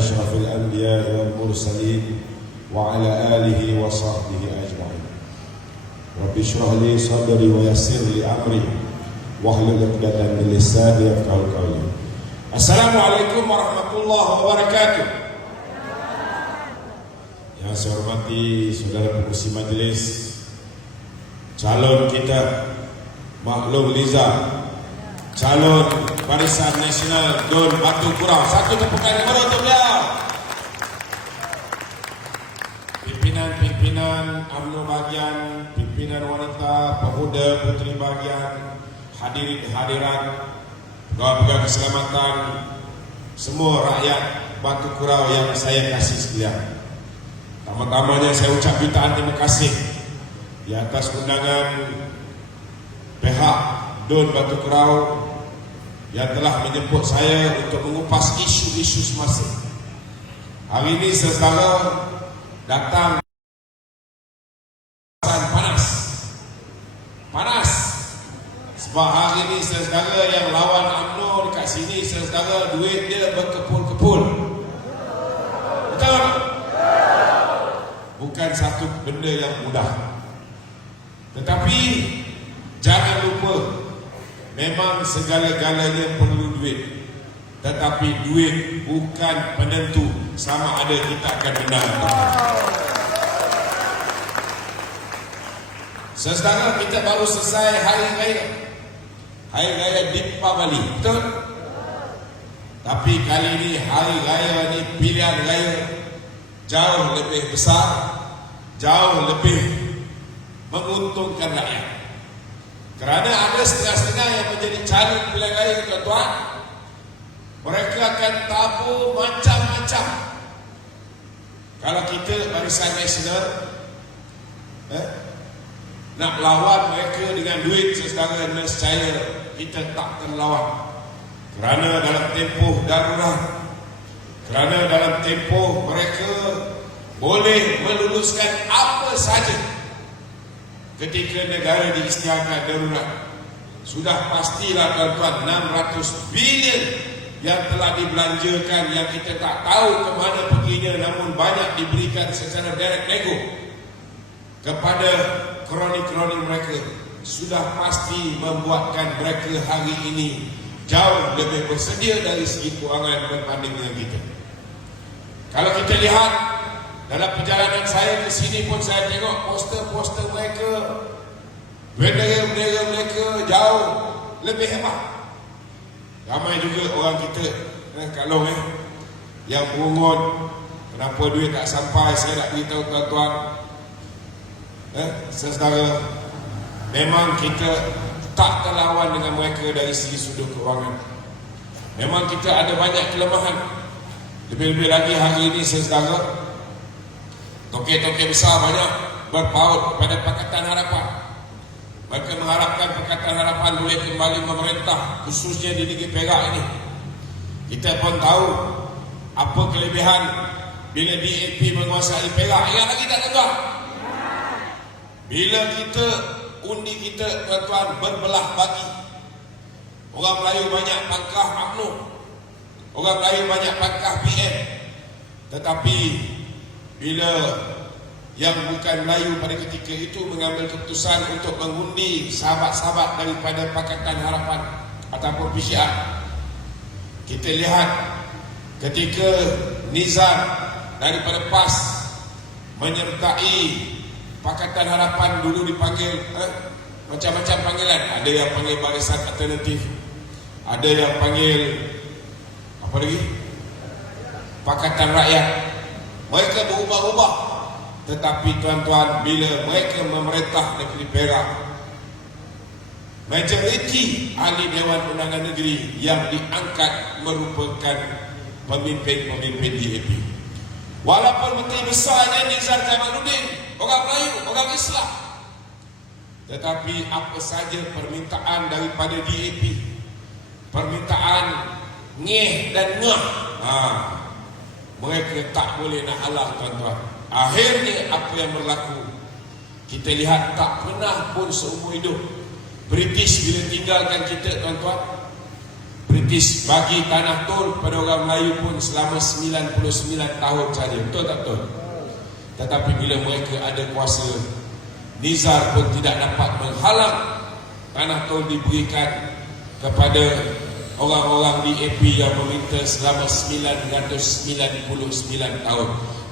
أشرف الأنبياء والمرسلين وعلى آله وصحبه أجمعين. رب اشرح لي صدري ويسر لي أمري واحلل عقدة من لساني يفقهوا قولي. Assalamualaikum warahmatullahi wabarakatuh. Yang saya hormati saudara pengurusi majlis, calon kita Maklum Liza, calon Barisan Nasional Don Batu Kurau. Satu tepukan yang baru untuk beliau. Pimpinan UMNO bagian, pimpinan wanita, pemuda, putri bagian, hadirin hadirat, pegawai keselamatan, semua rakyat Batu Kurau yang saya kasih sekalian. Pertama-tamanya saya ucap jutaan terima kasih di atas undangan pihak Don Batu Kurau yang telah menjemput saya untuk mengupas isu-isu semasa. Hari ini saudara datang panas sebab hari ini saudara yang lawan UMNO dekat sini saudara duit dia berkepul-kepul. Betul? Bukan satu benda yang mudah. Tetapi jangan lupa, memang segala-galanya perlu duit. Tetapi duit bukan penentu sama ada kita akan menang. Saudara, kita baru selesai Hari Raya Deepavali, betul? Tapi kali ini Hari Raya ini pilihan raya jauh lebih besar, jauh lebih menguntungkan rakyat. Kerana ada setengah-setengah yang menjadi calon pilihan raya, tuan-tuan, mereka akan tabur macam-macam. Kalau kita Barisan Nasional nak lawan mereka dengan duit, saudara, nescaya kita tak terlawan. Kerana dalam tempoh darurat, kerana dalam tempoh mereka boleh meluluskan apa saja ketika negara diisytiharkan darurat. Sudah pastilah tuan-tuan 600 bilion yang telah dibelanjakan yang kita tak tahu ke mana perginya, namun banyak diberikan secara direct nego kepada kroni-kroni mereka. Sudah pasti membuatkan mereka hari ini jauh lebih bersedia dari segi kewangan berbanding dengan kita. Kalau kita lihat dalam perjalanan saya ke sini pun saya tengok poster-poster mereka, bendera-bendera mereka jauh lebih hebat. Ramai juga orang kita Kalong yang berungut, kenapa duit tak sampai. Saya nak beritahu tuan-tuan, saudara, memang kita tak terlawan dengan mereka dari segi sudut kewangan. Memang kita ada banyak kelemahan. Lebih-lebih lagi hari ini saudara, toke-toke besar banyak berpaut kepada Pakatan Harapan. Mereka mengharapkan Pakatan Harapan boleh kembali memerintah, khususnya di Negeri Perak ini. Kita pun tahu apa kelebihan bila DAP menguasai Perak. Ingat lagi tak tuan-tuan? Bila kita undi kita tuan-tuan berbelah bagi, orang Melayu banyak pangkah UMNO, orang Melayu banyak pangkah PM. Tetapi bila yang bukan Melayu pada ketika itu mengambil keputusan untuk mengundi sahabat-sahabat daripada Pakatan Harapan ataupun PCR, kita lihat ketika Nizam daripada PAS menyertai Pakatan Harapan, dulu dipanggil macam-macam panggilan. Ada yang panggil Barisan Alternatif, ada yang panggil apa lagi, Pakatan Rakyat. Mereka berubah-ubah. Tetapi tuan-tuan, bila mereka memerintah negeri Perak, majoriti ahli Dewan Undangan Negeri yang diangkat merupakan pemimpin-pemimpin DAP. Walaupun Menteri Besarnya Nizar Jamaluddin orang Melayu, orang Islam, tetapi apa saja permintaan daripada DAP, permintaan ngeh dan ngah, mereka tak boleh nak halang tuan-tuan. Akhirnya apa yang berlaku, kita lihat tak pernah pun seumur hidup British bila tinggalkan kita tuan-tuan, British bagi tanah tol pada orang Melayu pun selama 99 tahun saja. Betul tak betul? Tetapi bila mereka ada kuasa, Nizar pun tidak dapat menghalang tanah tol diberikan kepada orang-orang di AP yang meminta selama 999 tahun.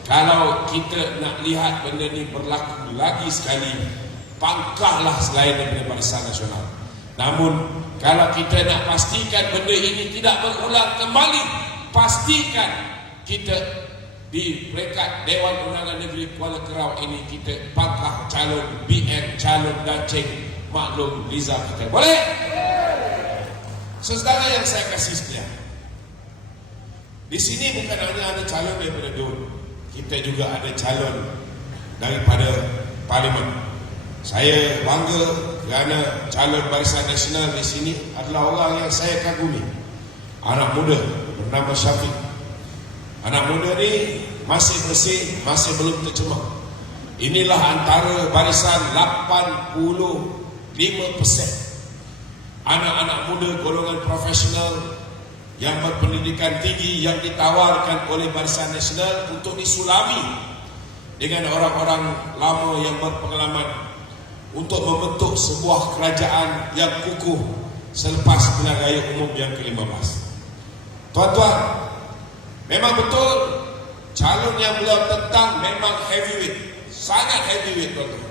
Kalau kita nak lihat benda ni berlaku lagi sekali, pangkahlah selain daripada Barisan Nasional. Namun kalau kita nak pastikan benda ini tidak berulang kembali, pastikan kita di peringkat Dewan Undangan Negeri Kuala Kerau ini kita pangkah calon BN, calon Dancing Maklum Liza kita. Boleh? Saudara yang saya kasih sekalian, di sini bukan hanya ada calon daripada DUN, kita juga ada calon daripada Parlimen. Saya bangga kerana calon Barisan Nasional di sini adalah orang yang saya kagumi. Anak muda bernama Syafiq. Anak muda ni masih bersih, masih belum tercemar. Inilah antara barisan 85% anak-anak muda golongan profesional yang berpendidikan tinggi yang ditawarkan oleh Barisan Nasional untuk disulami dengan orang-orang lama yang berpengalaman untuk membentuk sebuah kerajaan yang kukuh selepas pilihan raya umum yang ke-15. Tuan-tuan, memang betul calon yang beliau tentang memang heavyweight, sangat heavyweight tuan-tuan.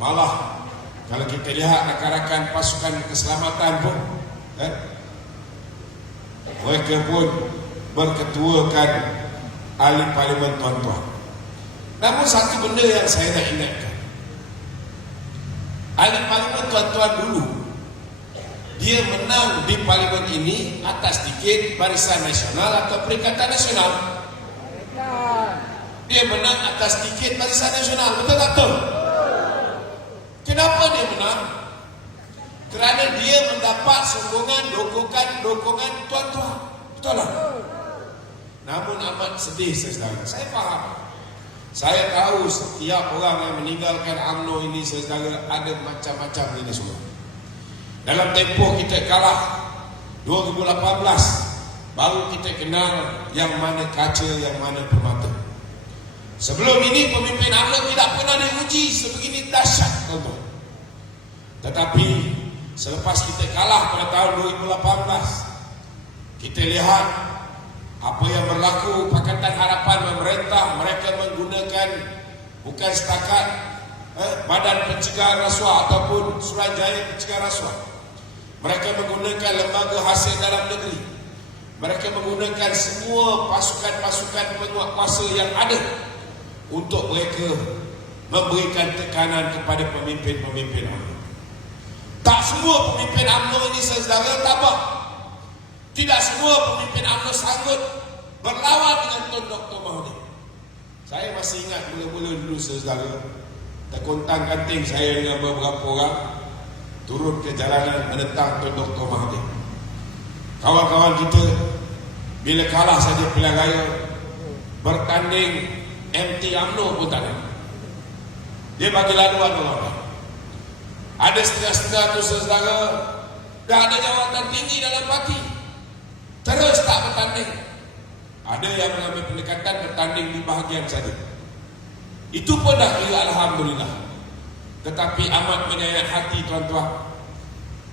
Malah kalau kita lihat rakan-rakan pasukan keselamatan pun mereka pun berketuakan ahli parlimen tuan-tuan. Namun satu benda yang saya nak ingatkan, ahli parlimen tuan-tuan dulu dia menang di parlimen ini atas tiket Barisan Nasional atau Perikatan Nasional. Dia menang atas tiket Barisan Nasional, betul tak betul? Kenapa dia menang? Kerana dia mendapat sokongan, dokongan tuan-tuan. Betul tak? Namun amat sedih saudara. Saya faham. Saya tahu setiap orang yang meninggalkan UMNO ini saudara ada macam-macam ini semua. Dalam tempoh kita kalah 2018 baru kita kenal yang mana kaca, yang mana permata. Sebelum ini pemimpin UMNO tidak pernah diuji sebegini dahsyat tuan-tuan. Tetapi selepas kita kalah pada tahun 2018, kita lihat apa yang berlaku. Pakatan Harapan memerintah, mereka menggunakan bukan setakat Badan Pencegahan Rasuah ataupun Suruhanjaya Pencegahan Rasuah. Mereka menggunakan lembaga hasil dalam negeri. Mereka menggunakan semua pasukan-pasukan penguat kuasa yang ada untuk mereka memberikan tekanan kepada pemimpin-pemimpin UMNO. Tak semua pemimpin UMNO ini saudara tabah. Tidak semua pemimpin UMNO sanggup berlawan dengan Tun Dr. Mahathir. Saya masih ingat mula-mula dulu saudara, terkontang kanting saya dengan beberapa orang turun ke jalanan menentang Tun Dr. Mahathir. Kawan-kawan kita bila kalah saja pilihan raya, bertanding MT UMNO pun tak ada. Dia bagi laluan orang. Ada setengah-setengah tu saudara dah ada jawatan tinggi dalam parti, terus tak bertanding. Ada yang mengambil pendekatan bertanding di bahagian saja. Itu pun dah kira alhamdulillah. Tetapi amat menyayat hati tuan-tuan,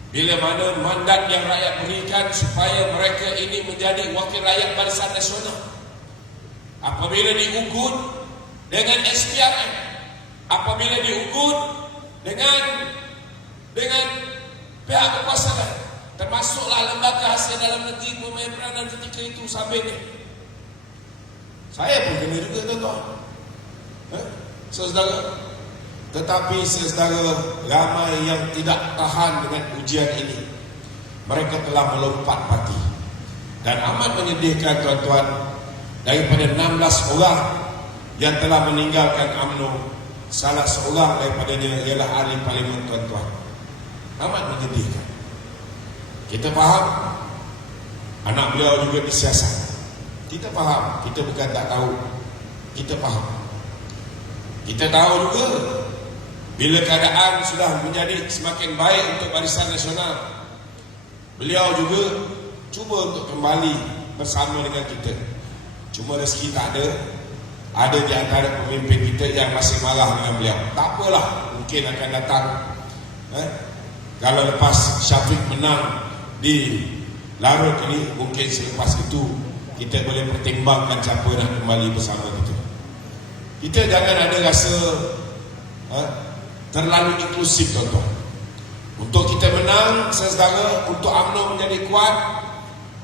bila mana mandat yang rakyat berikan supaya mereka ini menjadi wakil rakyat Barisan Nasional, apabila diugut dengan SPRM, apabila diugut dengan pihak kekuasaan, termasuklah lembaga hasil dalam negeri pemain peranan ketika itu sampai ni. Saya pun kena juga tuan-tuan. Saudara, tetapi saudara, ramai yang tidak tahan dengan ujian ini. Mereka telah melompat parti. Dan amat menyedihkan tuan-tuan, daripada 16 orang yang telah meninggalkan UMNO, salah seorang daripadanya ialah ahli parlimen tuan-tuan. Amat menyedihkan. Kita faham anak beliau juga disiasat. Kita faham, kita bukan tak tahu. Kita faham. Kita tahu juga bila keadaan sudah menjadi semakin baik untuk Barisan Nasional, Beliau juga cuba untuk kembali bersama dengan kita. Cuma rezeki tak ada. Ada di antara pemimpin kita yang masih marah dengan beliau. Tak apalah, mungkin akan datang. Kalau lepas Syafiq menang di Larut ini, mungkin selepas itu kita boleh pertimbangkan siapa nak kembali bersama kita. Kita jangan ada rasa terlalu inklusif, tuan-tuan. Untuk kita menang, saudara, untuk UMNO menjadi kuat,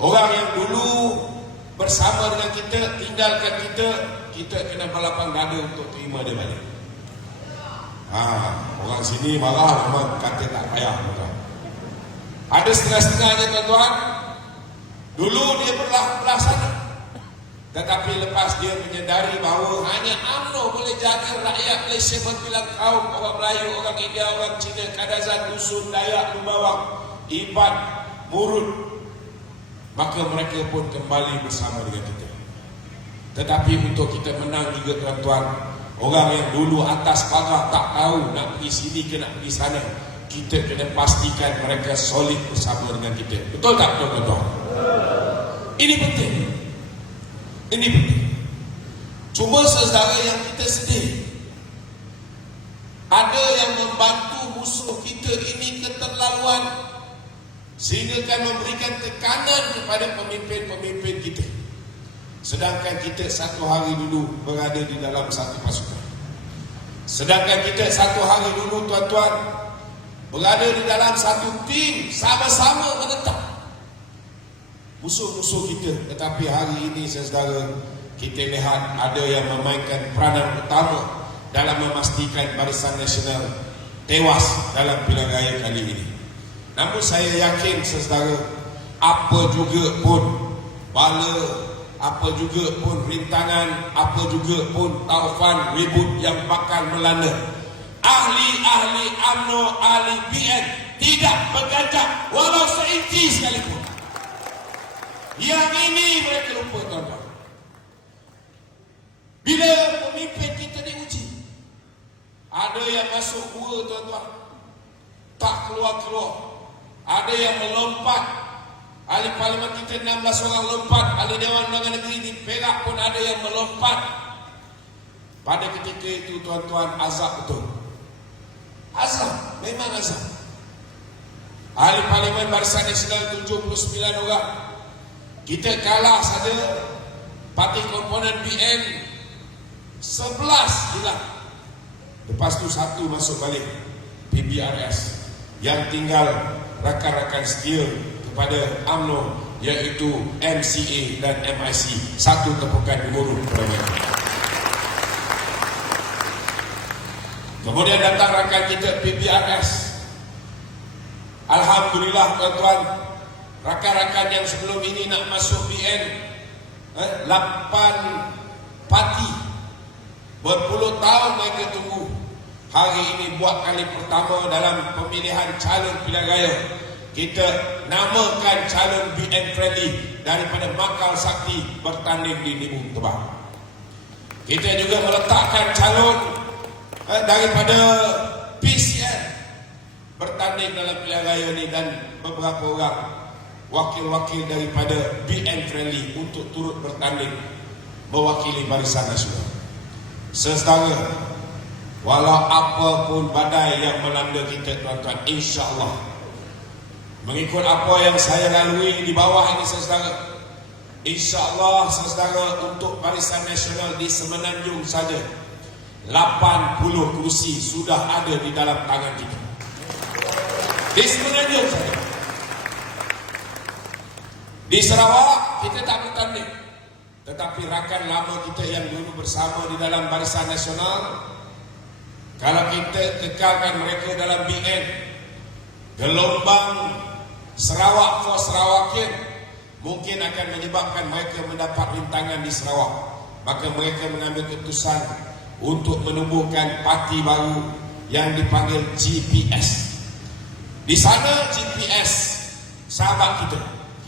orang yang dulu bersama dengan kita, tinggalkan kita kena berlapang dada untuk terima dia balik. Orang sini marah, memang kata tak payah, tuan-tuan. Ada setengah-setengahnya, tuan-tuan. Dulu dia belah sana, tetapi lepas dia menyedari bahawa hanya UMNO boleh jaga rakyat Malaysia berbilang kaum, orang Melayu, orang India, orang Cina, Kadazan, Dusun, Dayak, Lubawang, Iban, Murud, maka mereka pun kembali bersama dengan kita. Tetapi untuk kita menang juga, tuan-tuan, orang yang dulu atas pagar tak tahu nak pergi sini ke nak pergi sana, kita kena pastikan mereka solid bersama dengan kita. Betul tak, tuan-tuan? Ini penting. Ini penting. Cuma saudara yang kita sedih, ada yang membantu musuh kita ini keterlaluan, sehingga kan memberikan tekanan kepada pemimpin-pemimpin kita. Sedangkan kita satu hari dulu berada di dalam satu pasukan. Sedangkan kita satu hari dulu, tuan-tuan, berada di dalam satu tim, sama-sama menentang musuh-musuh kita. Tetapi hari ini, saudara, kita lihat ada yang memainkan peranan utama dalam memastikan Barisan Nasional tewas dalam pilihan raya kali ini. Namun saya yakin, saudara, apa juga pun bala, apa juga pun rintangan, apa juga pun taufan ribut yang bakal melanda, ahli-ahli UMNO, ahli BN tidak berganjak walau seinci sekalipun. Yang ini mereka lupa, tuan-tuan. Bila pemimpin kita diuji, ada yang masuk gua, tuan-tuan, tak keluar-keluar. Ada yang melompat. Ahli parlimen kita 16 orang lompat. Ahli Dewan Undangan Negeri di Perak pun ada yang melompat. Pada ketika itu, tuan-tuan, azab betul. Azab, memang azab. Ahli parlimen Barisan Nasional 79 orang. Kita kalah saja. Parti komponen BN 11 hilang. Lepas tu satu masuk balik, PBRS. Yang tinggal rakan-rakan setia kepada UMNO, iaitu MCA dan MIC. Satu tepukan gemuruh kepada mereka. Kemudian datang rakan kita PBRS. Alhamdulillah, tuan-tuan, rakan-rakan yang sebelum ini nak masuk BN, 8 parti, berpuluh tahun mereka tunggu. Hari ini buat kali pertama dalam pemilihan calon pilihan raya, kita namakan calon BN friendly daripada Makal Sakti bertanding di Nibu Tebang. Kita juga meletakkan calon daripada PCN bertanding dalam pilihan raya ini, dan beberapa orang wakil-wakil daripada BN friendly untuk turut bertanding mewakili Barisan Nasional. Saudara, walau apapun badai yang melanda kita, tuan-tuan, insya-Allah, mengikut apa yang saya lalui di bawah ini, saudara, insya-Allah, saudara, untuk Barisan Nasional di Semenanjung saja 80 kursi sudah ada di dalam tangan kita. Di Semenanjung saja. Di Sarawak kita tak bertanding, tetapi rakan lama kita yang dulu bersama di dalam Barisan Nasional, kalau kita kekalkan mereka dalam BN, gelombang Sarawak for Sarawakian mungkin akan menyebabkan mereka mendapat rintangan di Sarawak. Maka mereka mengambil keputusan untuk menubuhkan parti baru yang dipanggil GPS. Di sana GPS sahabat kita.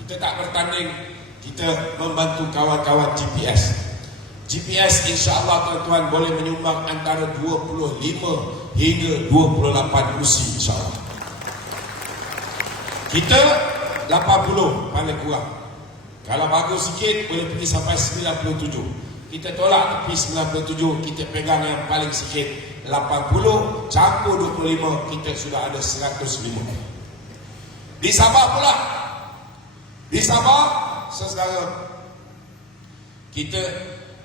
Kita tak bertanding, kita membantu kawan-kawan GPS. GPS insya-Allah, tuan-tuan, boleh menyumbang antara 25 hingga 28 kursi insya-Allah. Kita 80 paling kurang. Kalau bagus sikit boleh pergi sampai 97. Kita tolak tepi 97, kita pegang yang paling sikit 80 campur 25, kita sudah ada 105. Di Sabah pula. Di Sabah, saudara, kita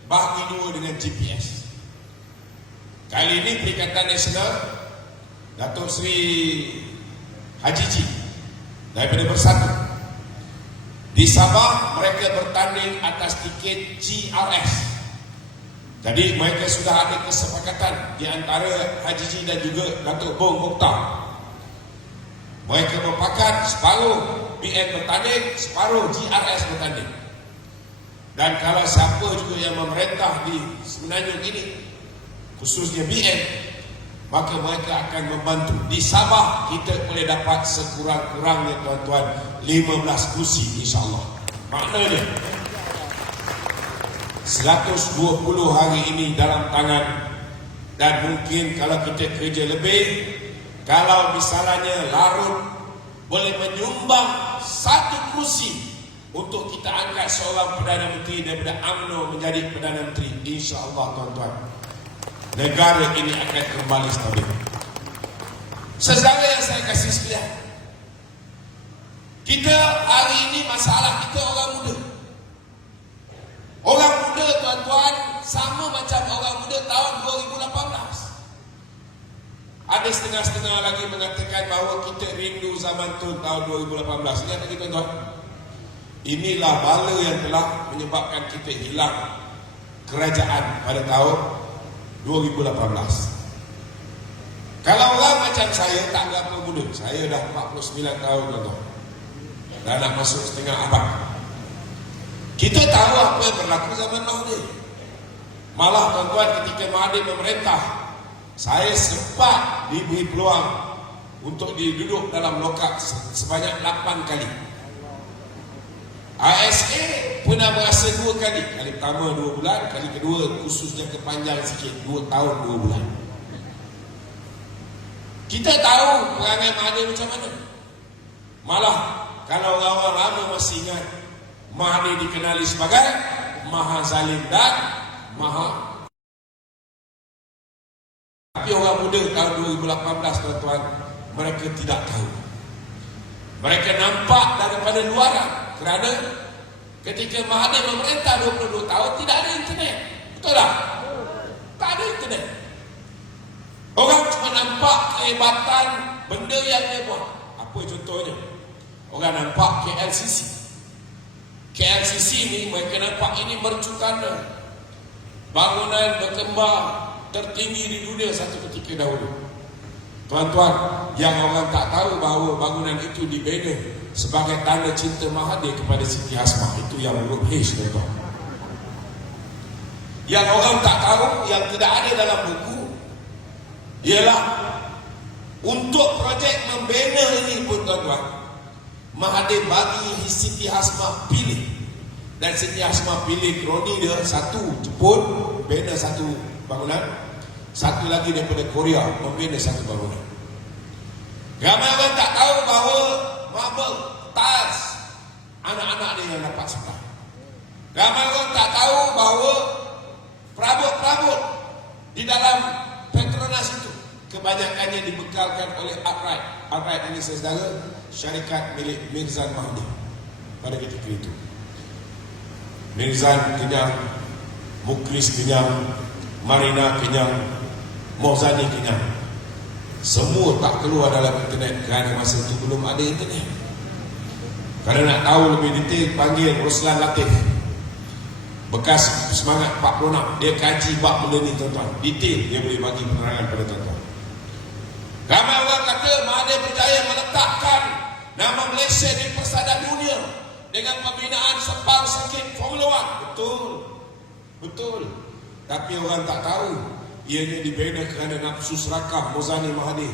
bagi dua dengan GPS. Kali ini Perikatan Nasional Datuk Seri Haji Ji daripada Bersatu. Di Sabah mereka bertanding atas tiket GRS. Jadi mereka sudah ada kesepakatan di antara Haji Ji dan juga Datuk Bong Mokhtar. Mereka berpakat separuh BN bertanding, separuh GRS bertanding. Dan kalau siapa juga yang memerintah di Semenanjung ini, khususnya BN, maka mereka akan membantu. Di Sabah kita boleh dapat sekurang-kurangnya tuan-tuan 15 kursi insya-Allah. Maknanya 120 hari ini dalam tangan, dan mungkin kalau kita kerja lebih, kalau misalnya Larut boleh menyumbang 1 kursi untuk kita angkat seorang Perdana Menteri daripada UMNO menjadi Perdana Menteri, insya-Allah tuan-tuan, negara ini akan kembali stabil. Saudara yang saya kasih sekalian, kita hari ini masalah kita orang muda. Orang muda tuan-tuan sama macam orang muda tahun 2018. Ada setengah-setengah lagi mengatakan bahawa kita rindu zaman tu tahun 2018. Ingat lagi tuan-tuan, inilah bala yang telah menyebabkan kita hilang kerajaan pada tahun 2018. Kalau orang macam saya tak berapa muda, saya dah 49 tahun tuan-tuan, dah nak masuk setengah abad. Kita tahu apa yang berlaku zaman Mahathir. Malah tuan-tuan, ketika Mahathir memerintah, saya sempat diberi peluang untuk duduk dalam lokap sebanyak 8 kali. ASA pernah berasa 2 kali. Kali pertama 2 bulan, kali kedua khususnya kepanjang sikit 2 tahun 2 bulan. Kita tahu perangai Mahathir macam mana. Malah kalau orang lama masih ingat, Mahathir dikenali sebagai Maha Zalim dan Maha. Tapi orang muda tahun 2018 tuan-tuan, mereka tidak tahu. Mereka nampak daripada luaran. Kerana ketika Mahathir memerintah 22 tahun tidak ada internet. Betul tak? Tak ada internet. Orang cuma nampak kehebatan benda yang dia buat. Apa contohnya? Orang nampak KLCC. KLCC ni mereka nampak ini mercukana, bangunan berkembang tertinggi di dunia satu ketika dahulu. Tuan-tuan, yang orang tak tahu bahawa bangunan itu dibina sebagai tanda cinta Mahathir kepada Siti Hasmah. Itu yang huruf H, tuan-tuan. Yang orang tak tahu, yang tidak ada dalam buku, ialah untuk projek membina ini pun tuan-tuan, Mahathir bagi Siti Hasmah pilih. Dan Siti Hasmah pilih kroni dia satu Jepun bina satu bangunan, satu lagi daripada Korea membina satu bangunan. Ramai orang tak tahu bahawa marble, tiles, anak-anak dia yang dapat supply. Ramai orang tak tahu bahawa perabot-perabot di dalam Petronas itu kebanyakannya dibekalkan oleh Upright. Upright ini saudara, syarikat milik Mirzan Mahdi pada ketika itu. Mirzan kenyang, Muklis kenyang, Marina kenyang, Mohzani kenyang. Semua tak keluar dalam internet kerana masa itu belum ada internet. Kalau nak tahu lebih detail, panggil Ruslan Latif, bekas semangat 46. Dia kaji bab benda ni tuan-tuan, detail dia boleh bagi penerangan pada tuan-tuan. Ramai orang kata Mahathir berjaya meletakkan nama Malaysia di persada dunia dengan pembinaan sepang sakit Formula 1. Betul. Betul. Tapi orang tak tahu ianya dibina kerana nafsu serakah Mohzani Mahathir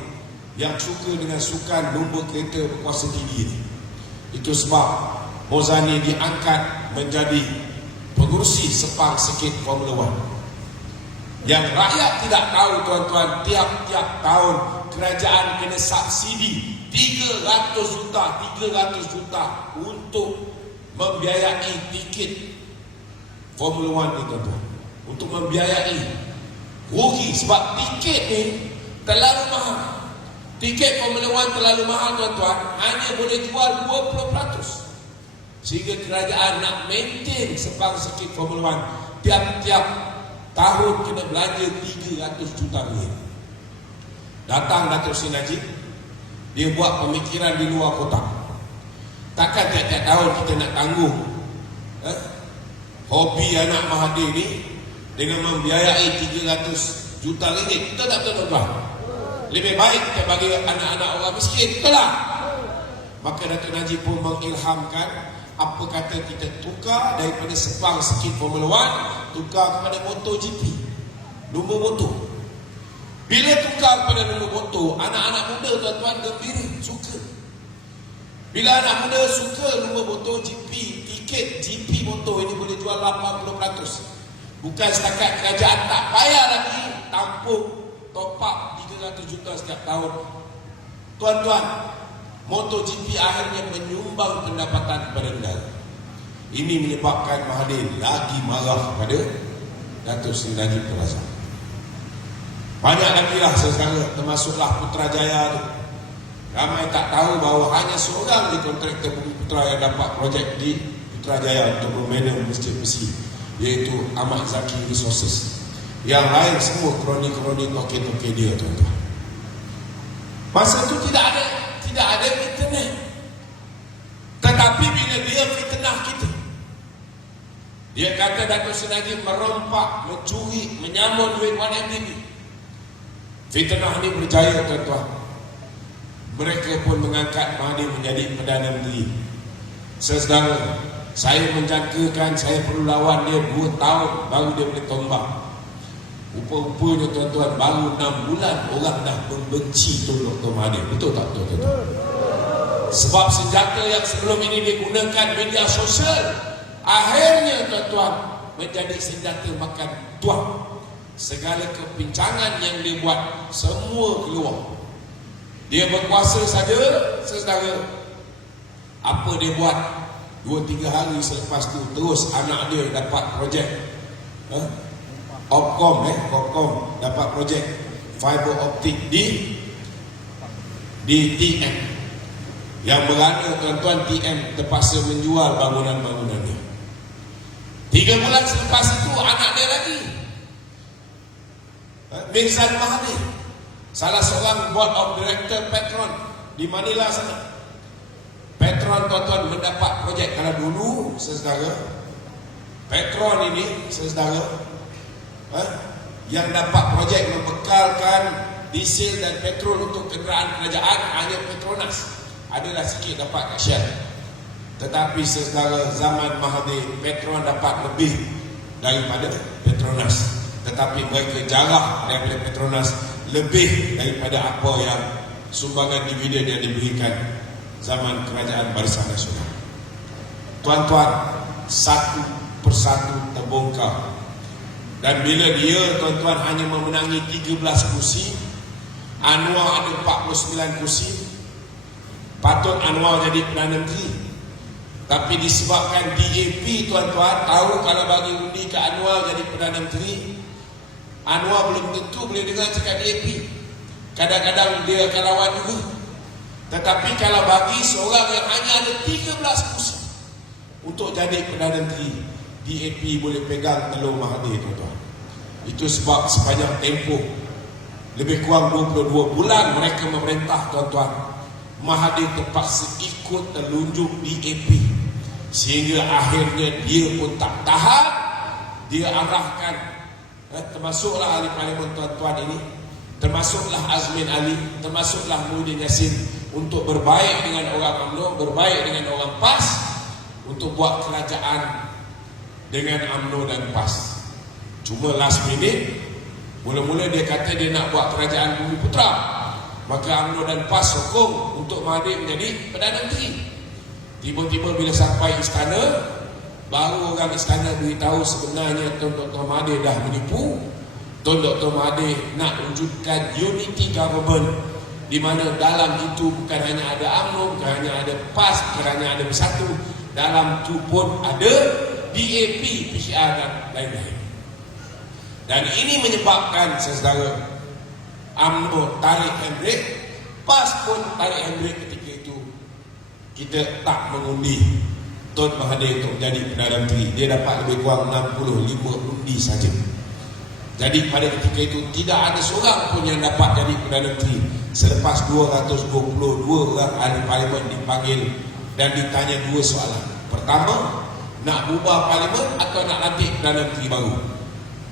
yang suka dengan sukan lumba kereta berkuasa tinggi ini. Itu sebab Mohzani diangkat menjadi pengurusi sepang sakit Formula 1. Yang rakyat tidak tahu tuan-tuan, tiap-tiap tahun kerajaan kena subsidi 300 juta untuk membiayai tiket Formula 1 ni tuan-tuan. Untuk membiayai. Rugi sebab tiket ni terlalu mahal. Tiket Formula 1 terlalu mahal tuan-tuan. Hanya boleh jual 20%. Sehingga kerajaan nak maintain sebang sirkuit Formula 1 tiap-tiap tahun kena belanja 300 juta ringgit. Datang Datuk Seri Najib, dia buat pemikiran di luar kotak. Takkan tiap-tiap tahun kita nak tanggung hobi anak Mahathir ni dengan membiayai 300 juta ringgit. Betul tak tuan-tuan? Lebih baik kita bagi anak-anak orang miskin. Betul tak? Maka Datuk Najib pun mengilhamkan, apa kata kita tukar daripada sepang sirkuit Formula 1 tukar kepada MotoGP, lumba motor. Bila tukar kepada lumba motor, anak-anak muda tuan-tuan gembira, suka. Bila anak muda suka lumba motor GP, tiket GP motor ini boleh jual 80%. Bukan setakat kerajaan tak payah lagi tampung top up 300 juta setiap tahun. Tuan-tuan, MotoGP akhirnya menyumbang pendapatan kepada negara. Ini menyebabkan Mahathir lagi marah kepada Datuk Seri Najib Tun Razak. Banyak lagi lah sekarang, termasuklah Putrajaya tu. Ramai tak tahu bahawa hanya seorang di kontraktor Bumi Putra yang dapat projek di Putrajaya untuk membina masjid besi, iaitu Ahmad Zaki Resources. Yang lain semua kroni-kroni toke-toke dia tuan-tuan. Masa tu tidak ada internet. Tetapi bila dia fitnah kita, dia kata Datuk Seri Najib merompak, mencuri, menyamun duit 1MDB. Fitnah ni berjaya tuan-tuan. Mereka pun mengangkat Mahathir menjadi Perdana Menteri. Saudara, saya menjangkakan saya perlu lawan dia 2 tahun baru dia boleh tombak. Rupa-rupanya tuan-tuan, baru 6 bulan orang dah membenci Tun Dr. Mahathir. Betul tak tuan-tuan? Sebab senjata yang sebelum ini digunakan media sosial, akhirnya tuan-tuan menjadi senjata makan tuan. Segala kepincangan yang dia buat semua keluar. Dia berkuasa saja, saudara. Apa dia buat 2-3 hari selepas tu, terus anak dia dapat projek Opcom dapat projek fiber optik di TM. Yang berada tuan-tuan, TM terpaksa menjual bangunan-bangunan dia. 3 bulan selepas itu anak dia lagi, Mirzan Mahathir, salah seorang board of director Petron di Manila sana. Petron tuan-tuan mendapat projek. Kalau dulu saudara, Petron ini saudara yang dapat projek membekalkan diesel dan petrol untuk kenderaan kerajaan hanya Petronas. Adalah sikit dapat kat Shell. Tetapi saudara, zaman Mahathir, Petron dapat lebih daripada Petronas. Tetapi mereka jarah daripada Petronas lebih daripada apa yang sumbangan dividen yang diberikan zaman kerajaan Barisan Nasional. Tuan-tuan, satu persatu terbongkar. Dan bila dia tuan-tuan hanya memenangi 13 kursi, Anwar ada 49 kursi, patut Anwar jadi Perdana Menteri. Tapi disebabkan DAP tuan-tuan tahu kalau bagi undi ke Anwar jadi Perdana Menteri, Anwar belum tentu boleh dengar cakap DAP. Kadang-kadang dia akan lawan juga. Tetapi kalau bagi seorang yang hanya ada 13 kursi untuk jadi Perdana Menteri, DAP boleh pegang telur Mahathir tuan-tuan. Itu sebab sepanjang tempoh lebih kurang 22 bulan mereka memerintah tuan-tuan, Mahathir terpaksa ikut telunjuk DAP. Sehingga akhirnya dia pun tak tahan. Dia arahkan, termasuklah ahli parlimen tuan-tuan ini, termasuklah Azmin Ali, termasuklah Muhyiddin Yassin, untuk berbaik dengan orang UMNO, berbaik dengan orang PAS, untuk buat kerajaan dengan UMNO dan PAS. Cuma last minute, mula-mula dia kata dia nak buat kerajaan Bumi Putra, maka UMNO dan PAS sokong untuk Mahathir menjadi Perdana Menteri. Tiba-tiba bila sampai istana, baru orang istana beritahu sebenarnya Tun Dr. Mahathir dah menipu. Tun Dr. Mahathir nak wujudkan unity government di mana dalam itu bukan hanya ada UMNO, bukan hanya ada PAS, bukan hanya ada Bersatu, dalam itu pun ada DAP, PCR dan lain-lain. Dan ini menyebabkan saudara UMNO tarik handbrake, PAS pun tarik handbrake ketika itu. Kita tak mengundi Tun Mahathir untuk menjadi Perdana Menteri. Dia dapat lebih kurang 65 undi saja. Jadi pada ketika itu tidak ada seorang pun yang dapat jadi Perdana Menteri selepas 222 orang ahli parlimen dipanggil dan ditanya dua soalan. Pertama, nak ubah parlimen atau nak lantik Perdana Menteri baru?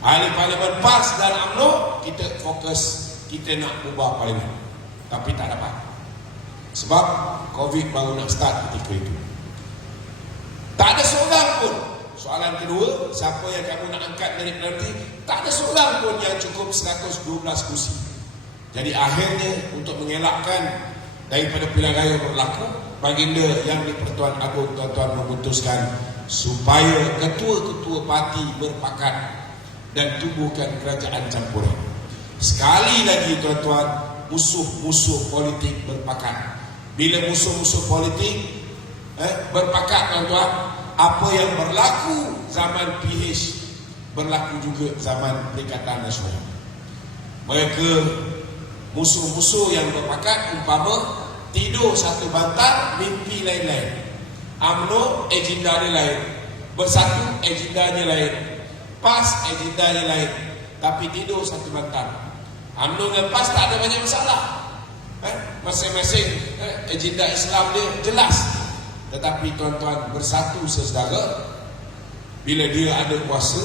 Ahli parlimen PAS dan UMNO, kita fokus kita nak ubah parlimen. Tapi tak dapat. Sebab COVID baru nak start ketika itu. Tak ada seorang pun. Soalan kedua, siapa yang kamu nak angkat dari Perdana Menteri? Tak ada seorang pun yang cukup 112 kursi. Jadi akhirnya untuk mengelakkan daripada pilihan raya berlaku, baginda yang di Pertuan Agong tuan-tuan memutuskan supaya ketua-ketua parti berpakat dan tubuhkan kerajaan campuran. Sekali lagi tuan-tuan, musuh-musuh politik berpakat. Bila musuh-musuh politik berpakat tuan-tuan, apa yang berlaku zaman PH berlaku juga zaman Perikatan Nasional. Mereka musuh-musuh yang berpakat umpama tidur satu bantal, mimpi lain-lain. UMNO agenda dia lain, Bersatu agendanya lain, PAS agendanya lain, tapi tidur satu bantal. UMNO dan PAS tak ada banyak masalah. Masing-masing agenda Islam dia jelas. Tetapi tuan-tuan, Bersatu sesaudara, bila dia ada kuasa,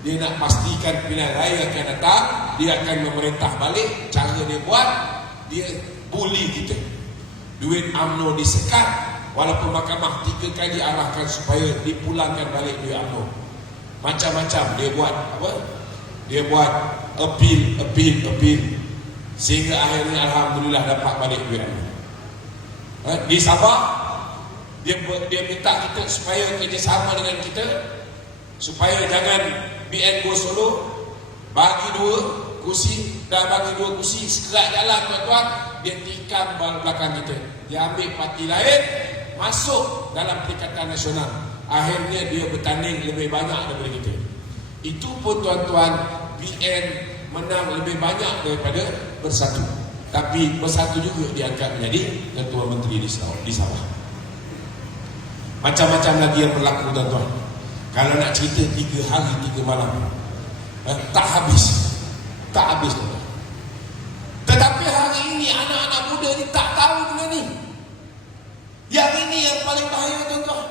dia nak pastikan pilihan raya akan datang, dia akan memerintah balik. Cara dia buat, dia bully kita. Duit UMNO disekat, walaupun mahkamah 3 kali arahkan supaya dipulangkan balik duit UMNO. Macam-macam dia buat. Apa? Dia buat appeal, sehingga akhirnya alhamdulillah dapat balik duit UMNO. Di Sabah, dia minta kita supaya kerjasama dengan kita, supaya jangan BN go solo, bagi 2 kursi dan bagi 2 kursi sekerat jalan tuan-tuan, dia tikam belakang kita, dia ambil parti lain masuk dalam Perikatan Nasional. Akhirnya dia bertanding lebih banyak daripada kita. Itu pun tuan-tuan, BN menang lebih banyak daripada Bersatu, tapi Bersatu juga diangkat menjadi Ketua Menteri di Sabah. Macam-macam lagi yang berlaku tuan-tuan. Kalau nak cerita 3 hari 3 malam, tak habis tuan-tuan. Tetapi hari ini anak-anak muda ni tak tahu benda ni. Yang ini yang paling bahaya tuan-tuan.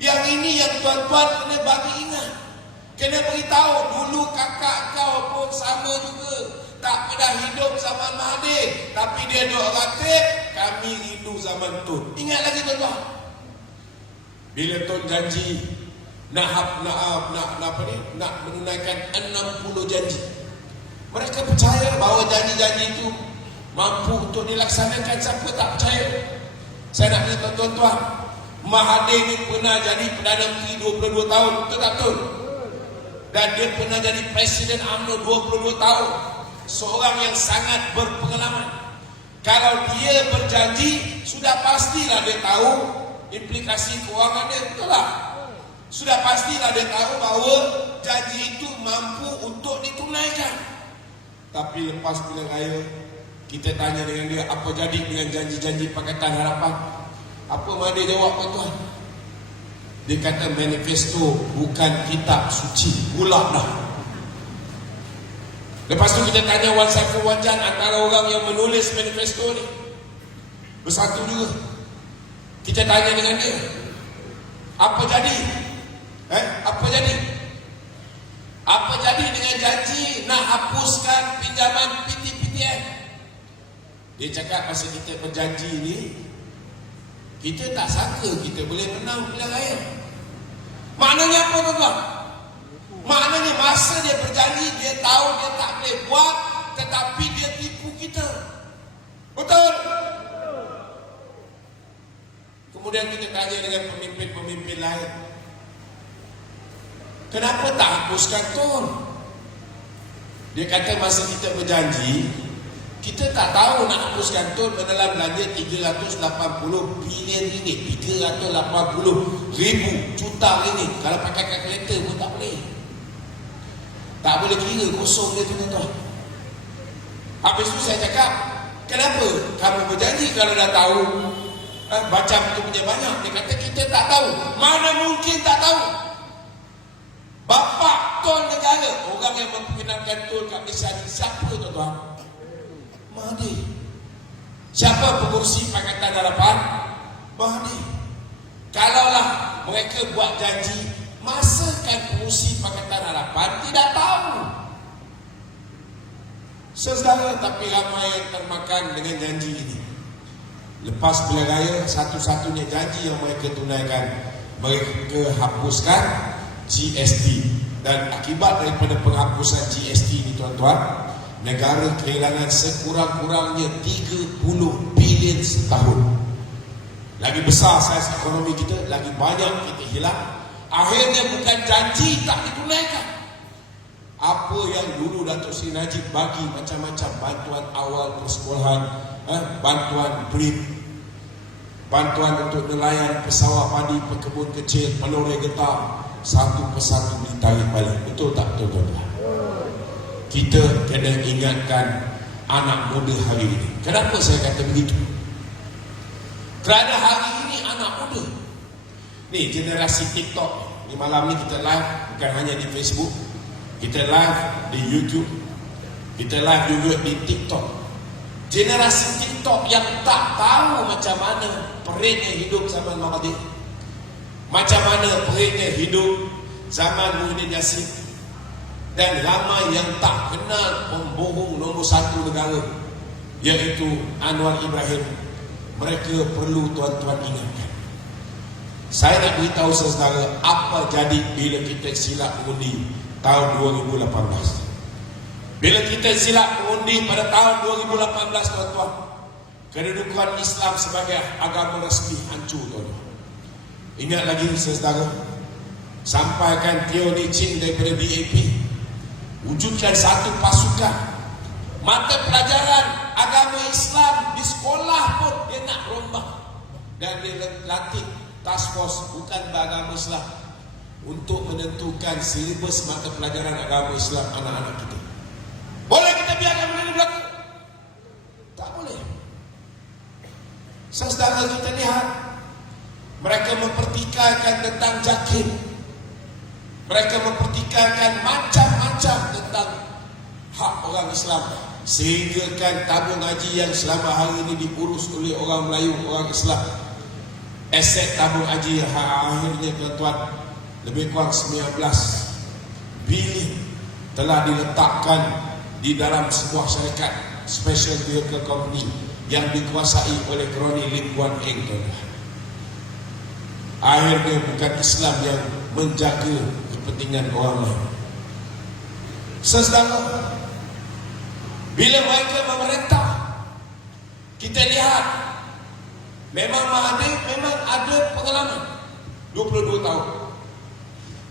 Yang ini yang tuan-tuan kena bagi ingat, kena beritahu. Dulu kakak kau pun sama juga, tak pernah hidup zaman Mahathir, tapi dia duk ratib, kami rindu zaman Tun. Ingat lagi tuan-tuan, bila Tun janji nak menunaikan 60 janji, mereka percaya bahawa janji-janji itu mampu untuk dilaksanakan. Siapa tak percaya? Saya nak beritahu tuan-tuan, Mahathir ni pernah jadi Perdana Menteri 22 tahun, betul tak betul? Dan dia pernah jadi Presiden UMNO 22 tahun. Seorang yang sangat berpengalaman. Kalau dia berjanji, sudah pastilah dia tahu implikasi kewangan dia, betul tak? Sudah pastilah dia tahu bahawa janji itu mampu untuk ditunaikan. Tapi lepas pilihan raya, kita tanya dengan dia, apa jadi dengan janji-janji Pakatan Harapan? Apa Mahathir jawab tuan? Dia kata manifesto bukan kitab suci, gulak dah. Lepas tu kita tanya Wan Saiful Wanjan, antara orang yang menulis manifesto ni, Bersatu juga. Kita tanya dengan dia, apa jadi? Apa jadi? Apa jadi dengan janji nak hapuskan pinjaman PTPTN? Dia cakap masa kita berjanji ni, kita tak sangka kita boleh menang pilihan raya. Maknanya apa tuan-tuan? Maknanya masa dia berjanji, dia tahu dia tak boleh buat, tetapi dia tipu kita. Betul? Kemudian kita tanya dengan pemimpin-pemimpin lain, kenapa tak hapuskan Tun? Dia kata masa kita berjanji, Kita tak tahu nak hapuskan tol menelan belanja 380 bilion ringgit, 380 ribu juta ringgit. Kalau pakai kalkulator pun tak boleh. Tak boleh kira, kosong dia tuan-tuan. Habis tu saya cakap, kenapa kamu berjanji kalau dah tahu? Macam tu punya banyak. Dia kata kita tak tahu. Mana mungkin tak tahu? Bapa tol negara, orang yang memperkenalkan tol kat Malaysia ni siapa tuan-tuan? Mahathir. Siapa pengurusi Pakatan Harapan? Mahathir. Kalaulah mereka buat janji, masakan pengurusi Pakatan Harapan tidak tahu? Saudara, tapi ramai yang termakan dengan janji ini. Lepas pilihan raya, satu-satunya janji yang mereka tunaikan, mereka hapuskan GST. Dan akibat daripada penghapusan GST ini tuan-tuan, negara kehilangan sekurang-kurangnya 30 bilion setahun. Lagi besar saiz ekonomi kita, lagi banyak kita hilang. Akhirnya bukan janji tak ditunaikan. Apa yang dulu Datuk Seri Najib bagi, macam-macam bantuan awal persekolahan, bantuan BRIP, bantuan untuk nelayan, pesawat padi, pekebun kecil, pelore getah, satu persatu ditarik balik. Betul tak betul tuan-tuan? Kita kena ingatkan anak muda hari ini. Kenapa saya kata begitu? Kerana hari ini anak muda ni, generasi TikTok ni, malam ni kita live bukan hanya di Facebook, kita live di YouTube, kita live juga di TikTok. Generasi TikTok yang tak tahu macam mana peritnya hidup zaman Mahathir, macam mana peritnya hidup zaman Muhyiddin Yassin, dan ramai yang tak kenal pembohong nombor satu negara, iaitu Anwar Ibrahim. Mereka perlu tuan-tuan ingatkan. Saya nak beritahu saudara apa jadi bila kita silap mengundi tahun 2018. Bila kita silap mengundi pada tahun 2018 tuan-tuan, kedudukan Islam sebagai agama resmi hancur tuan-tuan. Ingat lagi saudara, sampaikan teori Ching daripada DAP, wujudkan satu pasukan mata pelajaran agama Islam di sekolah pun dia nak rombak, dan dia latih task force bukan beragama Islam untuk menentukan silibus mata pelajaran agama Islam anak-anak kita. Boleh kita biarkan benda ini berlaku? Tak boleh. Saudara, kita lihat mereka mempertikaikan tentang JAKIM, mereka mempertikaikan macam-macam tentang hak orang Islam, sehingga kan tabung haji yang selama hari ini diurus oleh orang Melayu, orang Islam, aset tabung haji akhirnya tuan-tuan lebih kurang 19 bilion telah diletakkan di dalam sebuah syarikat Special Vehicle Company yang dikuasai oleh kroni Lim Guan Eng tuan-tuan. Akhirnya bukan Islam yang menjaga kepentingan orang lain. Saudara, bila mereka memerintah, kita lihat memang Mahathir memang ada pengalaman 22 tahun.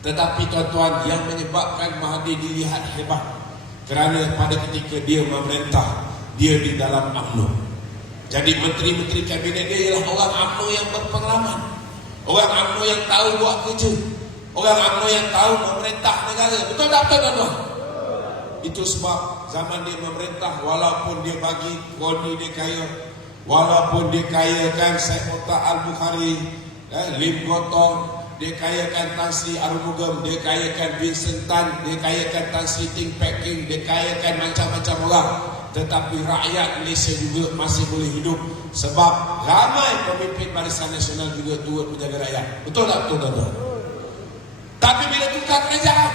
Tetapi tuan-tuan, yang menyebabkan Mahathir dilihat hebat kerana pada ketika dia memerintah, dia di dalam UMNO. Jadi menteri-menteri kabinet dia ialah orang UMNO yang berpengalaman, orang UMNO yang tahu buat kerja, orang UMNO yang tahu memerintah negara. Betul tak betul tuan-tuan? Itu sebab zaman dia memerintah, walaupun dia bagi kroni dia kaya, walaupun dia kayakan Syed Mokhtar Al-Bukhari, Lim Gotong, dia kayakan Tan Sri Arumugam, dia kayakan Vincent Tan, dia kayakan Tan Sri Ting Pek King, dia kayakan macam-macam orang. Tetapi rakyat Malaysia juga masih boleh hidup sebab ramai pemimpin Barisan Nasional juga turut menjaga rakyat. Betul tak betul tuan-tuan? Tapi bila tukar kerajaan,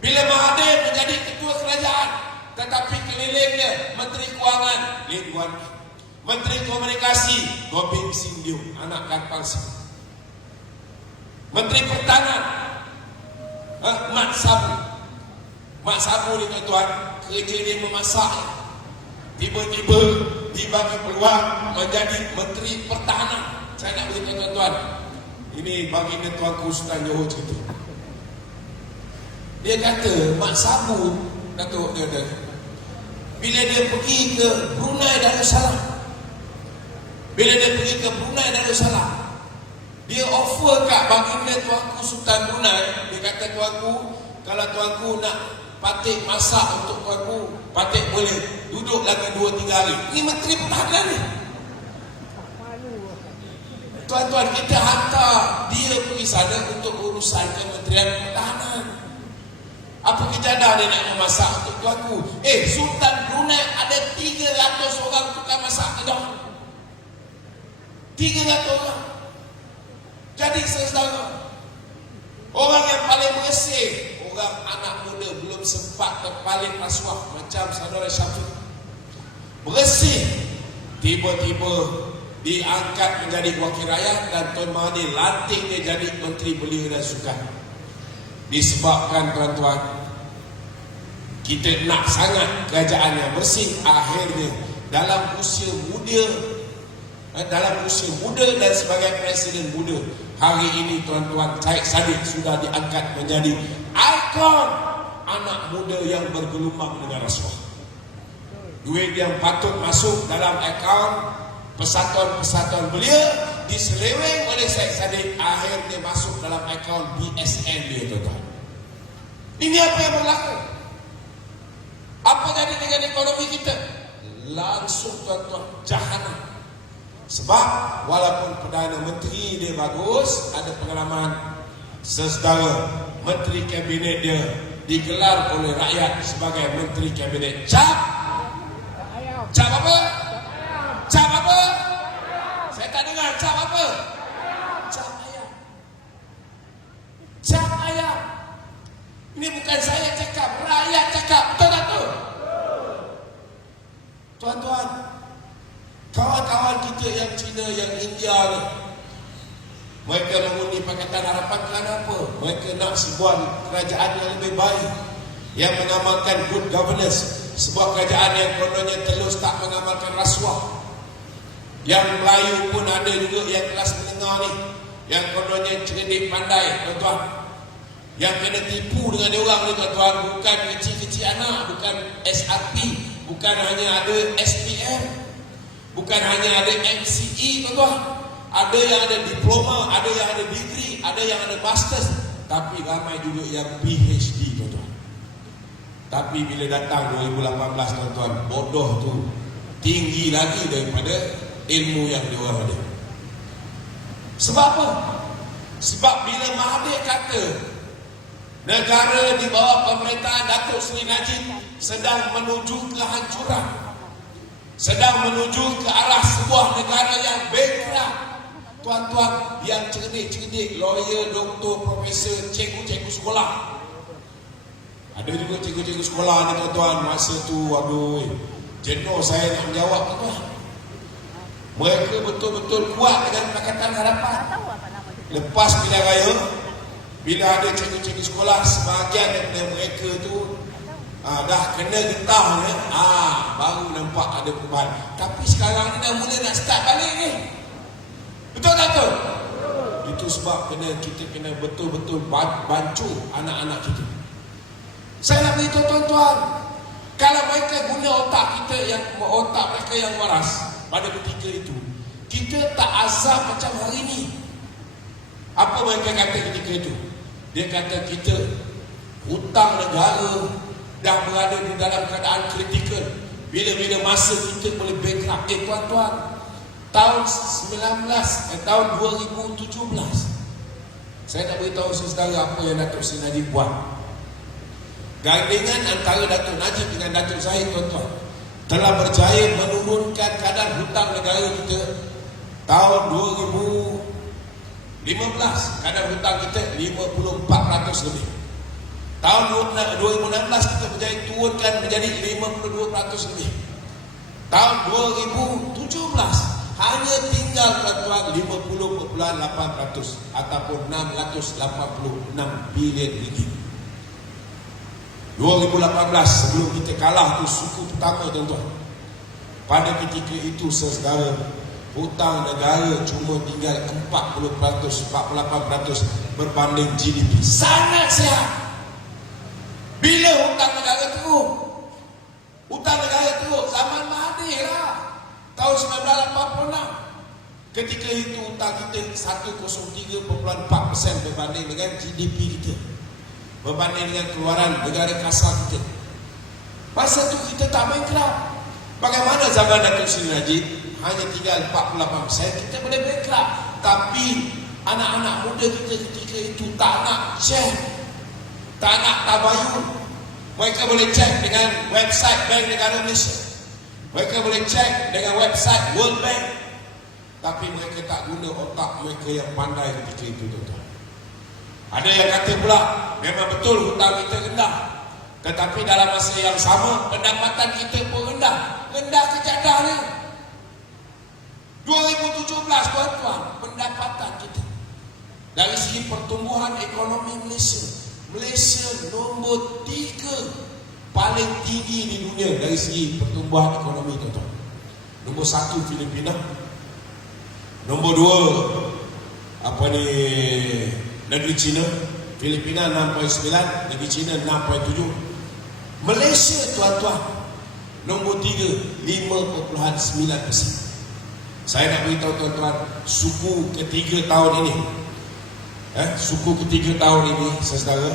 bila Mahathir menjadi ketua kerajaan, tetapi kelilingnya Menteri Kewangan Lim Guan Eng, Menteri Komunikasi Gobin Sing Liu, anak Karpal Sing, Menteri Pertahanan Mat Sabu. Mat Sabu ni tuan-tuan, kerja dia memasak, tiba-tiba dibagi peluang menjadi Menteri Pertahanan. Saya nak beritahu tuan-tuan, ini baginda Tuanku Sultan Johor cerita. Dia kata Mat Sabu, Datuk dia bila dia pergi ke Brunei Darussalam. Bila dia pergi ke Brunei Darussalam, dia offer kat baginda tuanku Sultan Brunei. Dia kata, tuanku, kalau tuanku nak Patik masak untuk tuanku, Patik boleh duduk lagi 2-3 hari. Ini Menteri Pertahanan ni. Tuan-tuan, kita hantar dia pergi sana untuk urusan Kementerian Pertahanan. Apa kejadah dia nak memasak untuk tuanku? Sultan Brunei ada 300 orang tukang masak kedah. 300 orang. Jadi saudara, orang yang paling bersih, orang anak muda belum sempat terpaling rasuah macam saudara Syafiq. Bersih, tiba-tiba diangkat menjadi wakil rakyat dan Tuan Mahathir lantik dia jadi Menteri Belia dan Sukan. Disebabkan tuan-tuan, kita nak sangat kerajaan yang bersih, akhirnya dalam usia muda dan sebagai Presiden muda, hari ini tuan-tuan, Syed Saddiq sudah diangkat menjadi ikon anak muda yang bergelumang dengan rasuah. Duit yang patut masuk dalam akaun persatuan-persatuan belia diseleweng oleh Syed Saddiq, akhirnya masuk dalam akaun BSN dia, tuan-tuan. Ini apa yang berlaku? Apa jadi dengan ekonomi kita? Langsung tuan-tuan, jahanam. Sebab walaupun Perdana Menteri dia bagus, ada pengalaman, sesedara Menteri Kabinet dia digelar oleh rakyat sebagai Menteri Kabinet cap apa? Cap apa? Saya tak dengar. Cap apa? Cap ayam. Cap ayam. Ini bukan saya cakap, rakyat cakap. Betul tak tu? Tuan-tuan, kawan-kawan kita yang Cina, yang India ni, mereka mengundi Pakatan Harapan kenapa? Mereka nak sebuah kerajaan yang lebih baik, yang mengamalkan good governance, sebuah kerajaan yang kononnya telus tak mengamalkan rasuah. Yang Melayu pun ada juga yang kelas menengah ni, yang kononnya cerdik pandai, tuan-tuan, yang kena tipu dengan dia orang ni, tuan-tuan. Bukan kecil-kecil anak, bukan SRP, bukan hanya ada SPM, bukan hanya ada MCE, tuan-tuan. Ada yang ada diploma, ada yang ada degree, ada yang ada masters, tapi ramai juga yang PhD, tuan-tuan. Tapi bila datang 2018, tuan-tuan, bodoh tu tinggi lagi daripada ilmu yang dia orang ada. Sebab apa? Sebab bila Mahathir kata negara di bawah pemerintahan Datuk Seri Najib sedang menuju kehancuran, sedang menuju ke arah sebuah negara yang bankrupt, tuan-tuan, yang cerdik-cerdik, lawyer, doktor, profesor, cikgu-cikgu sekolah. Ada juga cikgu-cikgu sekolah ni, tuan-tuan, masa tu, aduh, jenuh saya nak menjawab, tuan-tuan. Mereka betul-betul kuat dengan Pakatan Harapan. Lepas pilihan raya, bila ada cikgu-cikgu sekolah, sebahagian daripada mereka tu dah kena getah ni, baru nampak ada perubahan. Tapi sekarang ni dah mula nak start balik ni. Betul tak tu? Itu sebab kita kena betul-betul bantu anak-anak kita. Saya nak beritahu tuan-tuan, kalau mereka guna otak mereka yang waras pada ketika itu, kita tak azab macam hari ini. Apa mereka kata ketika itu? Dia kata kita hutang negara dah berada di dalam keadaan kritikal. Bila-bila masa kita boleh bankrupt. Tuan-tuan, tahun 2017, saya nak beritahu saudara apa yang Datuk Seri Najib buat. Gandingan antara Datuk Najib dengan Datuk Zahid, tuan-tuan, telah berjaya menurunkan kadar hutang negara kita. Tahun 2015, kadar hutang kita 54% lebih. Tahun 2016 kita berjaya turunkan menjadi 52% lebih. Tahun 2017 hanya tinggal, tuan-tuan, 50.8% ataupun 686 bilion ringgit. 2018 sebelum kita kalah tu suku pertama, tuan-tuan. Pada ketika itu, saudara, hutang negara cuma tinggal 48% berbanding GDP. Sangat sihat. Bila hutang negara turun, hutang negara 1986. Ketika itu hutang kita 103.4% berbanding dengan GDP kita, berbanding dengan keluaran negara kasar kita. Masa itu kita tak bankrupt. Bagaimana zaman Datuk Seri Najib hanya tinggal 48%, kita boleh bankrupt. Tapi anak-anak muda kita ketika itu tak nak cek, tak nak tabayun. Mereka boleh cek dengan website Bank Negara Malaysia, mereka boleh cek dengan website World Bank. Tapi mereka tak guna otak mereka yang pandai ketika itu, tuan-tuan. Ada yang kata pula, memang betul hutang kita rendah, tetapi dalam masa yang sama pendapatan kita pun rendah. Rendah ke jadah ni? 2017, tuan-tuan, pendapatan kita dari segi pertumbuhan ekonomi Malaysia, Malaysia nombor 3 paling tinggi di dunia dari segi pertumbuhan ekonomi, tuan-tuan. Nombor 1 Filipina, nombor 2 negeri China. Filipina 6.9, negeri China 6.7. Malaysia, tuan-tuan, nombor 3 5.9%. Saya nak beritahu tuan-tuan, suku ketiga tahun ini, saudara,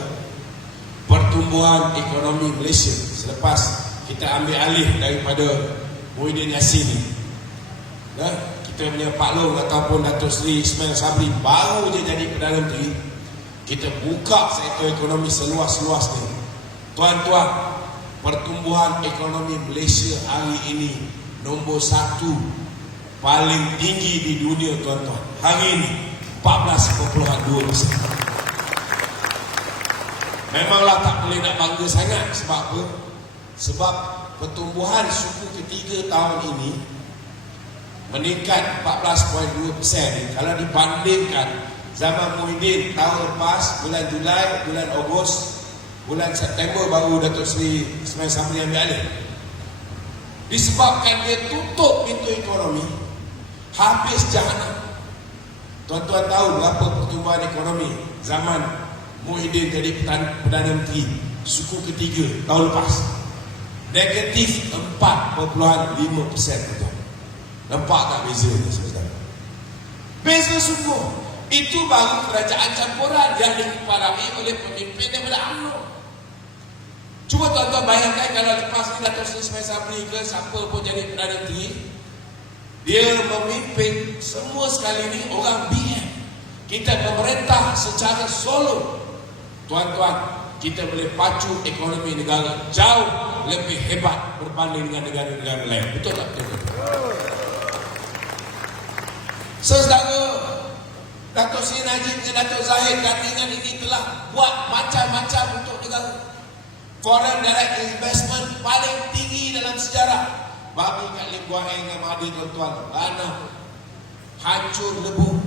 pertumbuhan ekonomi Malaysia selepas kita ambil alih daripada Muhyiddin Yassin ni, kita punya Pak Long ataupun Datuk Seri Ismail Sabri baru je jadi Perdana Menteri, kita buka sektor ekonomi seluas-luas ni. Tuan-tuan, pertumbuhan ekonomi Malaysia hari ini nombor 1 paling tinggi di dunia, tuan-tuan. Hari ini 14.2%. Memanglah tak boleh nak bangga sangat. Sebab apa? Sebab pertumbuhan suku ketiga tahun ini meningkat 14.2%. Kalau dibandingkan zaman Muhyiddin tahun lepas, bulan Julai, bulan Ogos, bulan September baru Datuk Seri Ismail Sabri ambil alih. Disebabkan dia tutup pintu ekonomi, habis jahanam. Tuan-tuan tahu berapa pertumbuhan ekonomi zaman Muhyiddin jadi Perdana Menteri suku ketiga tahun lepas? Negatif 4.5%, tuan. Nampak tak bezanya, saudara? Beza sungguh. Itu baru kerajaan campuran yang dikepalai oleh pemimpin daripada UMNO. Cuba tuan-tuan bayangkan kalau lepas ni Datuk Seri Ismail Sabri ke siapa pun jadi Perdana Menteri, dia memimpin semua sekali ni orang BM. Kita memerintah secara solo. Tuan-tuan, kita boleh pacu ekonomi negara jauh lebih hebat berbanding dengan negara-negara lain. Betul tak? Betul. Saudara, Datuk Seri Najib dengan Datuk Zahid gandingan ini telah buat macam-macam untuk negara. Foreign direct investment paling tinggi dalam sejarah. Bagi kat Lim Guang Eng dengan Mahathir, tuan-tuan, tanah hancur lebu.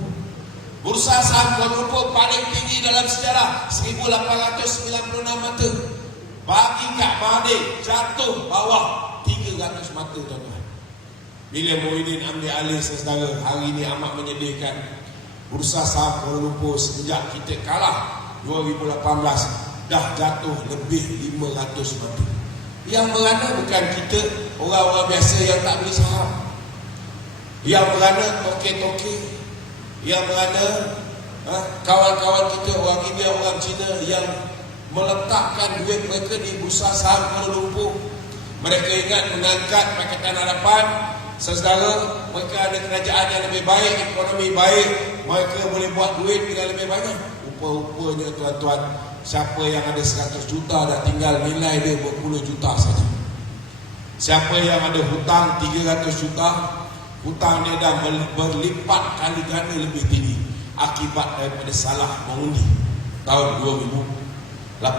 Bursa saham Kuala Lumpur paling tinggi dalam sejarah, 1896 mata. Bagi kat Mahathir jatuh bawah 300 mata, tuan-tuan. Bila Muhyiddin ambil alih, saudara, hari ini amat menyedihkan. Bursa saham Kuala Lumpur sejak kita kalah 2018 dah jatuh lebih 500 mata. Yang berana bukan kita, orang-orang biasa yang tak beli saham. Yang berana toke-toke. Yang berana kawan-kawan kita, orang India, orang Cina yang meletakkan duit mereka di bursa saham Kuala Lumpur. Mereka ingat mengangkat Pakatan Harapan. Saudara, mereka ada kerajaan yang lebih baik, ekonomi baik, mereka boleh buat duit dengan lebih banyak. Rupa-rupanya, tuan-tuan, siapa yang ada 100 juta dah tinggal nilai dia berpuluh juta saja. Siapa yang ada hutang 300 juta, hutang dia dah berlipat kali ganda lebih tinggi akibat daripada salah mengundi tahun 2018.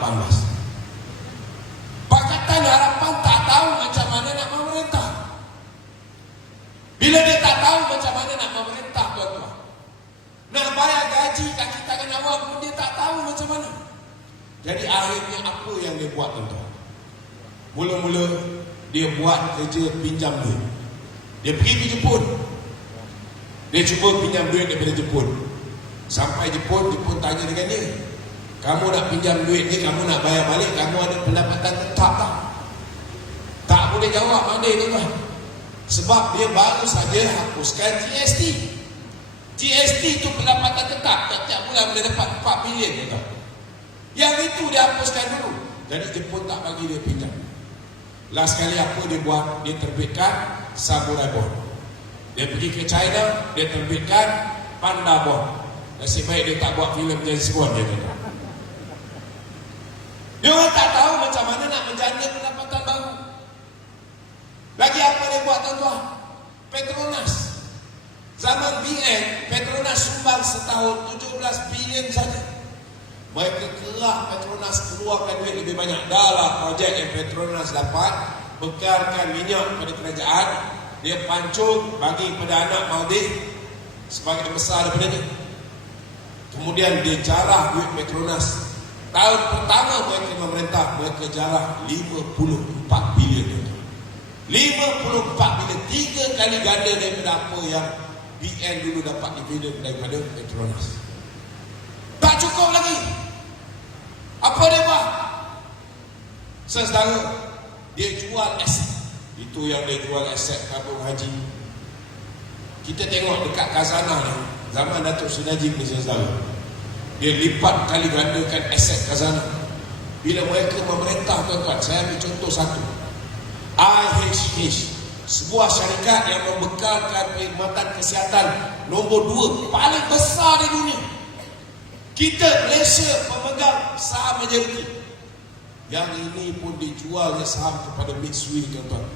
Pakatan Harapan tak tahu macam mana nak memerintah. Bila dia tak tahu macam mana nak memerintah, tuan-tuan, nak bayar gaji kaki tangan awam pun dia tak tahu macam mana. Jadi akhirnya apa yang dia buat, tuan-tuan? Mula-mula dia buat kerja pinjam duit. Dia pergi ke Jepun. Dia cuba pinjam duit daripada Jepun. Sampai Jepun, Jepun tanya dengan dia, kamu nak pinjam duit ni, kamu nak bayar balik, kamu ada pendapatan tetap tak? Tak boleh jawab, mana tuan-tuan? Sebab dia baru saja hapuskan GST. GST itu pendapatan tetap, setiap bulan boleh dapat 4 bilion tuan. Yang itu dia hapuskan dulu. Jadi Jepun tak bagi dia pinjam. Last kali apa dia buat? Dia terbitkan Samurai Bond. Dia pergi ke China, dia terbitkan Panda Bond. Nasib baik dia tak buat filem James Bond dia kata. Dia orang tak tahu macam mana nak menjana pendapatan baru. Lagi apa dia buat tuan-tuan? Petronas. Zaman BN, Petronas sumbang setahun 17 bilion saja. Mereka kerah Petronas keluarkan duit lebih banyak. Dahlah projek yang Petronas dapat, bekalkan minyak pada kerajaan, dia pancung bagi pada anak Maldives sebagai besar daripada ni. Kemudian dia jarah duit Petronas. Tahun pertama mereka memerintah, mereka jarah 54 bilion. 54 bilion, 3 kali ganda daripada apa yang BN dulu dapat dividen daripada Petronas. Tak cukup lagi. Apa dia buat? Saudara, dia jual aset. Itu yang dia jual aset tabung haji. Kita tengok dekat Khazanah ni, zaman Datuk Seri Najib ni saudara, dia lipat kali gandakan aset Khazanah. Bila mereka memerintah tuan-tuan, saya ambil contoh satu. IHH, sebuah syarikat yang membekalkan perkhidmatan kesihatan nombor 2 paling besar di dunia. Kita Malaysia pemegang saham majoriti. Yang ini pun dijual saham kepada Mitsui tuan-tuan.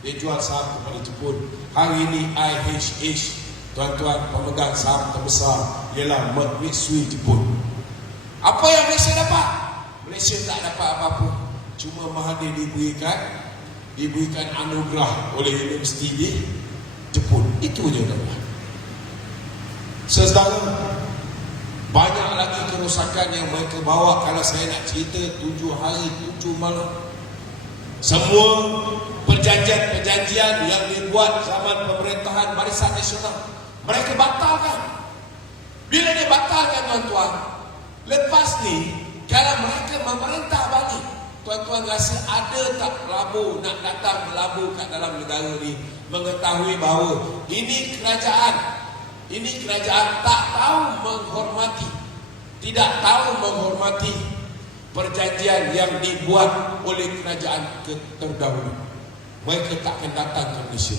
Dia jual saham kepada Jepun. Hari ini IHH tuan-tuan pemegang saham terbesar ialah Mitsui Jepun. Apa yang Malaysia dapat? Malaysia tak dapat apa-apa. Cuma Mahathir diberikan anugerah oleh universiti di Jepun. Itu je tuan-tuan. Saudara, banyak lagi kerosakan yang mereka bawa. Kalau saya nak cerita 7 hari 7 malam. Semua perjanjian yang dibuat zaman pemerintahan Barisan Nasional, mereka batalkan. Bila dia batalkan tuan-tuan, lepas ni kalau mereka memerintah balik, tuan-tuan rasa ada tak pelabur nak datang melabur kat dalam negara ni, mengetahui bahawa ini kerajaan tak tahu menghormati, tidak tahu menghormati perjanjian yang dibuat oleh kerajaan terdahulu. Mereka takkan datang ke Malaysia.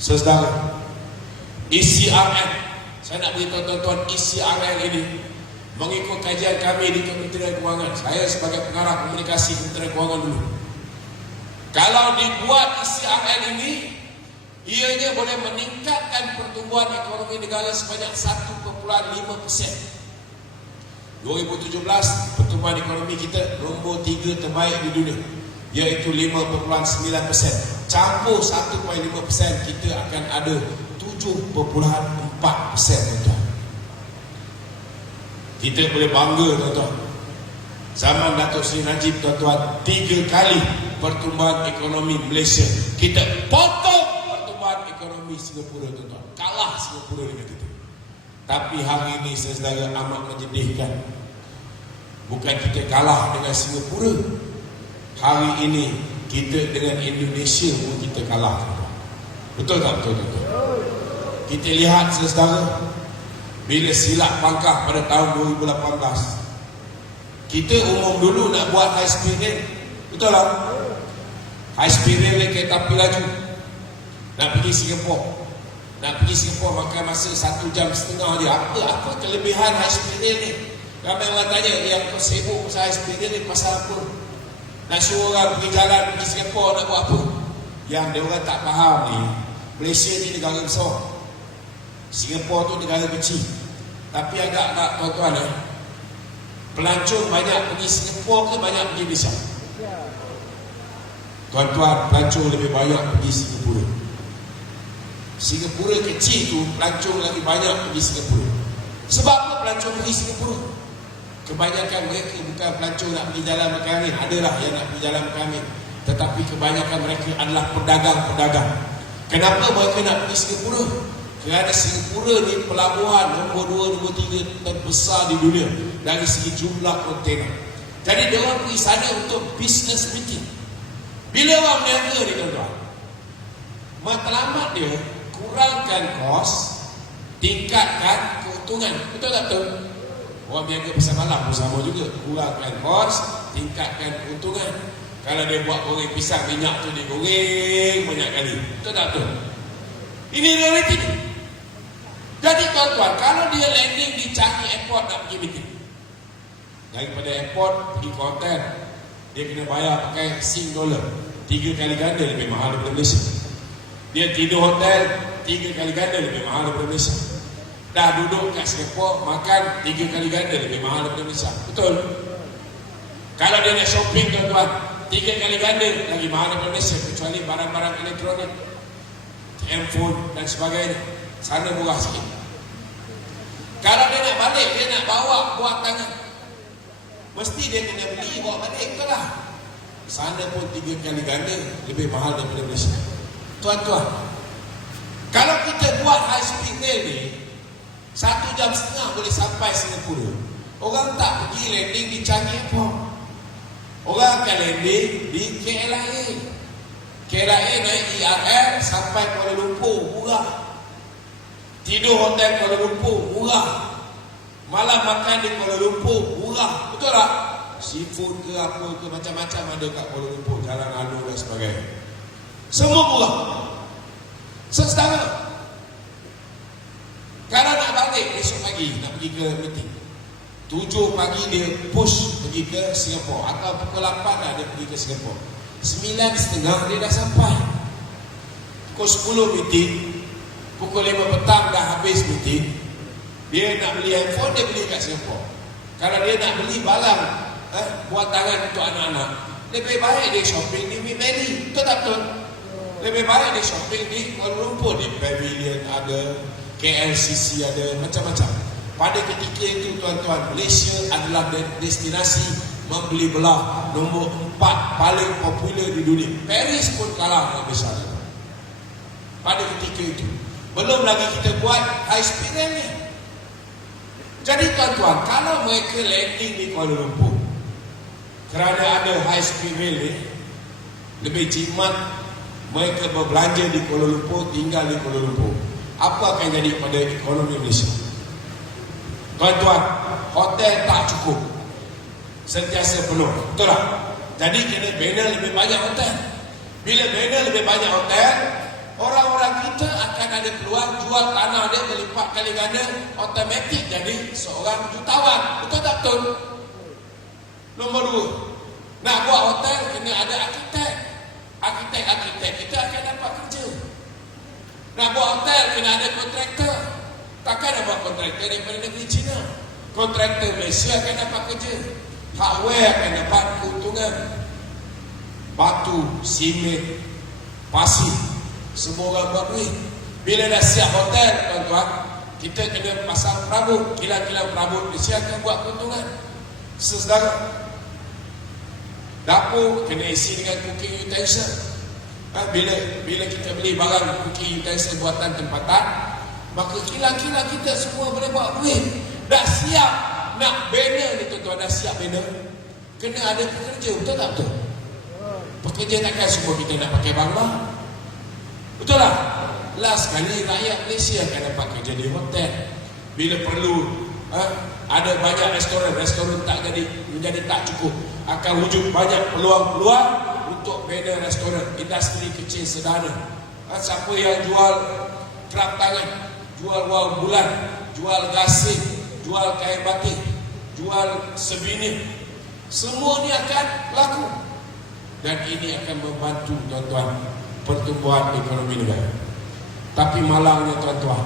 Saudara, ECRL, saya nak beritahu tuan-tuan, ECRL ini mengikut kajian kami di Kementerian Kewangan. Saya sebagai pengarah komunikasi Kementerian Kewangan dulu. Kalau dibuat ECRL ini, ianya boleh meningkatkan pertumbuhan ekonomi negara sebanyak 1.5%. 2017 pertumbuhan ekonomi kita nombor 3 terbaik di dunia, iaitu 5.9%. Campur 1.5%, kita akan ada 7.4%. Kita boleh bangga tuan-tuan. Zaman Datuk Seri Najib tuan-tuan, 3 kali pertumbuhan ekonomi Malaysia. Kita potong pertumbuhan ekonomi Singapura tuan-tuan. Kalah Singapura dengan kita. Tapi hari ini saudara amat menyedihkan. Bukan kita kalah dengan Singapura. Hari ini kita dengan Indonesia pun kita kalah. Betul tak betul tuan-tuan? Kita lihat saudara, bila silap pangkah pada tahun 2018, kita umum dulu nak buat high speed rail. Betul tak? High speed rail ni kereta api laju. Nak pergi Singapura makan masa 1.5 jam je. Apa kelebihan high speed rail ni? Ramai orang tanya, yang kau sibuk pasal high speed rail ni pasal apa? Nak suruh orang pergi jalan pergi Singapura nak buat apa? Yang dia orang tak faham ni, Malaysia ni negara besar, Singapura tu negara kecil. Tapi agak-agak tuan-tuan, pelancong banyak pergi Singapura ke banyak pergi Malaysia? Tuan-tuan, pelancong lebih banyak pergi Singapura. Singapura kecil tu, pelancong lagi banyak pergi Singapura. Sebab apa pelancong pergi Singapura? Kebanyakan mereka bukan pelancong nak pergi jalan makan angin. Adalah yang nak pergi jalan makan angin, tetapi kebanyakan mereka adalah pedagang-pedagang. Kenapa mereka nak pergi Singapura? Kerana Singapura ni pelabuhan nombor 2, nombor 3 terbesar di dunia dari segi jumlah kontainer. Jadi dia orang pergi sana untuk business meeting. Bila orang berniaga ni tuan-tuan, Matlamat dia kurangkan kos, tingkatkan keuntungan. Betul tak betul? Orang biaga pasar malam pun sama juga. Kurangkan kos, tingkatkan keuntungan. Kalau dia buat goreng pisang, minyak tu dia goreng banyak kali. Betul tak betul? Ini realiti. Jadi tuan-tuan, kalau dia landing di Changi Airport nak pergi meeting, daripada airport pergi ke hotel, dia kena bayar pakai $1 3 kali ganda lebih mahal daripada Malaysia. Dia tidur hotel 3 kali ganda lebih mahal daripada Malaysia. Dah duduk kat Singapore, makan 3 kali ganda lebih mahal daripada Malaysia. Betul? Kalau dia nak shopping tuan-tuan, 3 kali ganda lagi mahal daripada Malaysia, kecuali barang-barang elektronik, handphone dan sebagainya. Sana murah sikit. Kalau dia nak balik, dia nak bawa buat tangan, mesti dia kena beli bawa balik. Betul lah. Sana pun 3 kali ganda lebih mahal daripada Malaysia. Tuan-tuan, kalau kita buat high speed rail ni 1.5 jam boleh sampai Singapura. Orang tak pergi landing di Changi Airport, orang akan landing di KLIA. KLIA naik ERL sampai Kuala Lumpur, murah. Tidur hotel Kuala Lumpur, murah. Malam makan di Kuala Lumpur, murah. Betul tak? Seafood ke apa ke, macam-macam ada kat Kuala Lumpur, Jalan Alor dan sebagainya. Semua murah. Sesetara. Kalau nak balik besok pagi, nak pergi ke meeting, 7 pagi dia push pergi ke Singapore, atau pukul 8 dah dia pergi ke Singapore, 9.30 dia dah sampai. Pukul 10 meeting, pukul 5 petang dah habis meeting. Dia nak beli handphone, dia beli kat Singapore. Kalau dia nak beli barang buat tangan untuk anak-anak, lebih baik dia shopping di Mid Valley. Betul tak betul? Lebih baik dia shopping di Kuala Lumpur, di Pavilion ada, KLCC ada, macam-macam. Pada ketika itu tuan-tuan, Malaysia adalah destinasi membeli belah nombor 4 paling popular di dunia. Paris pun kalah dengan besar. Pada ketika itu, belum lagi kita buat high speed rail ni. Jadi tuan-tuan, kalau mereka landing di Kuala Lumpur kerana ada high speed rail ni, lebih jimat mereka berbelanja di Kuala Lumpur, tinggal di Kuala Lumpur. Apa akan jadi pada ekonomi Malaysia? Tuan-tuan, hotel tak cukup, sentiasa penuh. Betul tak? Jadi kena bina lebih banyak hotel. Bila bina lebih banyak hotel, orang-orang kita akan ada peluang jual tanah dia berlipat kali ganda, automatik jadi seorang jutawan. Betul tak betul? Nombor 2, nak buat hotel kena ada arkitek. Arkitek kita akan dapat kerja. Nak buat hotel kena ada kontraktor. Takkan nak buat kontraktor daripada negeri China. Kontraktor Malaysia akan dapat kerja. Hardware akan dapat keuntungan. Batu, simen, pasir, semua orang buat duit. Bila dah siap hotel tuan-tuan, kita kena pasang perabot. Kilang-kilang perabot Malaysia akan buat keuntungan. Sesedara, dapur kena isi dengan cooking utensil. Bila kita beli barang cooking utensil buatan tempatan, maka kilang-kilang kita semua boleh buat duit. Dah siap nak bina ni tuan-tuan, dah siap bina, kena ada pekerja. Betul tak betul? Pekerja takkan semua kita nak pakai bangla. Betul tak? Last sekali rakyat Malaysia akan dapat kerja di hotel. Bila perlu ada banyak restoran tak jadi, menjadi tak cukup, akan wujud banyak peluang-peluang untuk bina restoran, industri kecil sederhana. Siapa yang jual kerap tangan, jual wang bulan, jual gasing, jual kain batik, jual sebinih, semua ni akan laku. Dan ini akan membantu tuan-tuan pertumbuhan ekonomi negara. Tapi malangnya tuan-tuan,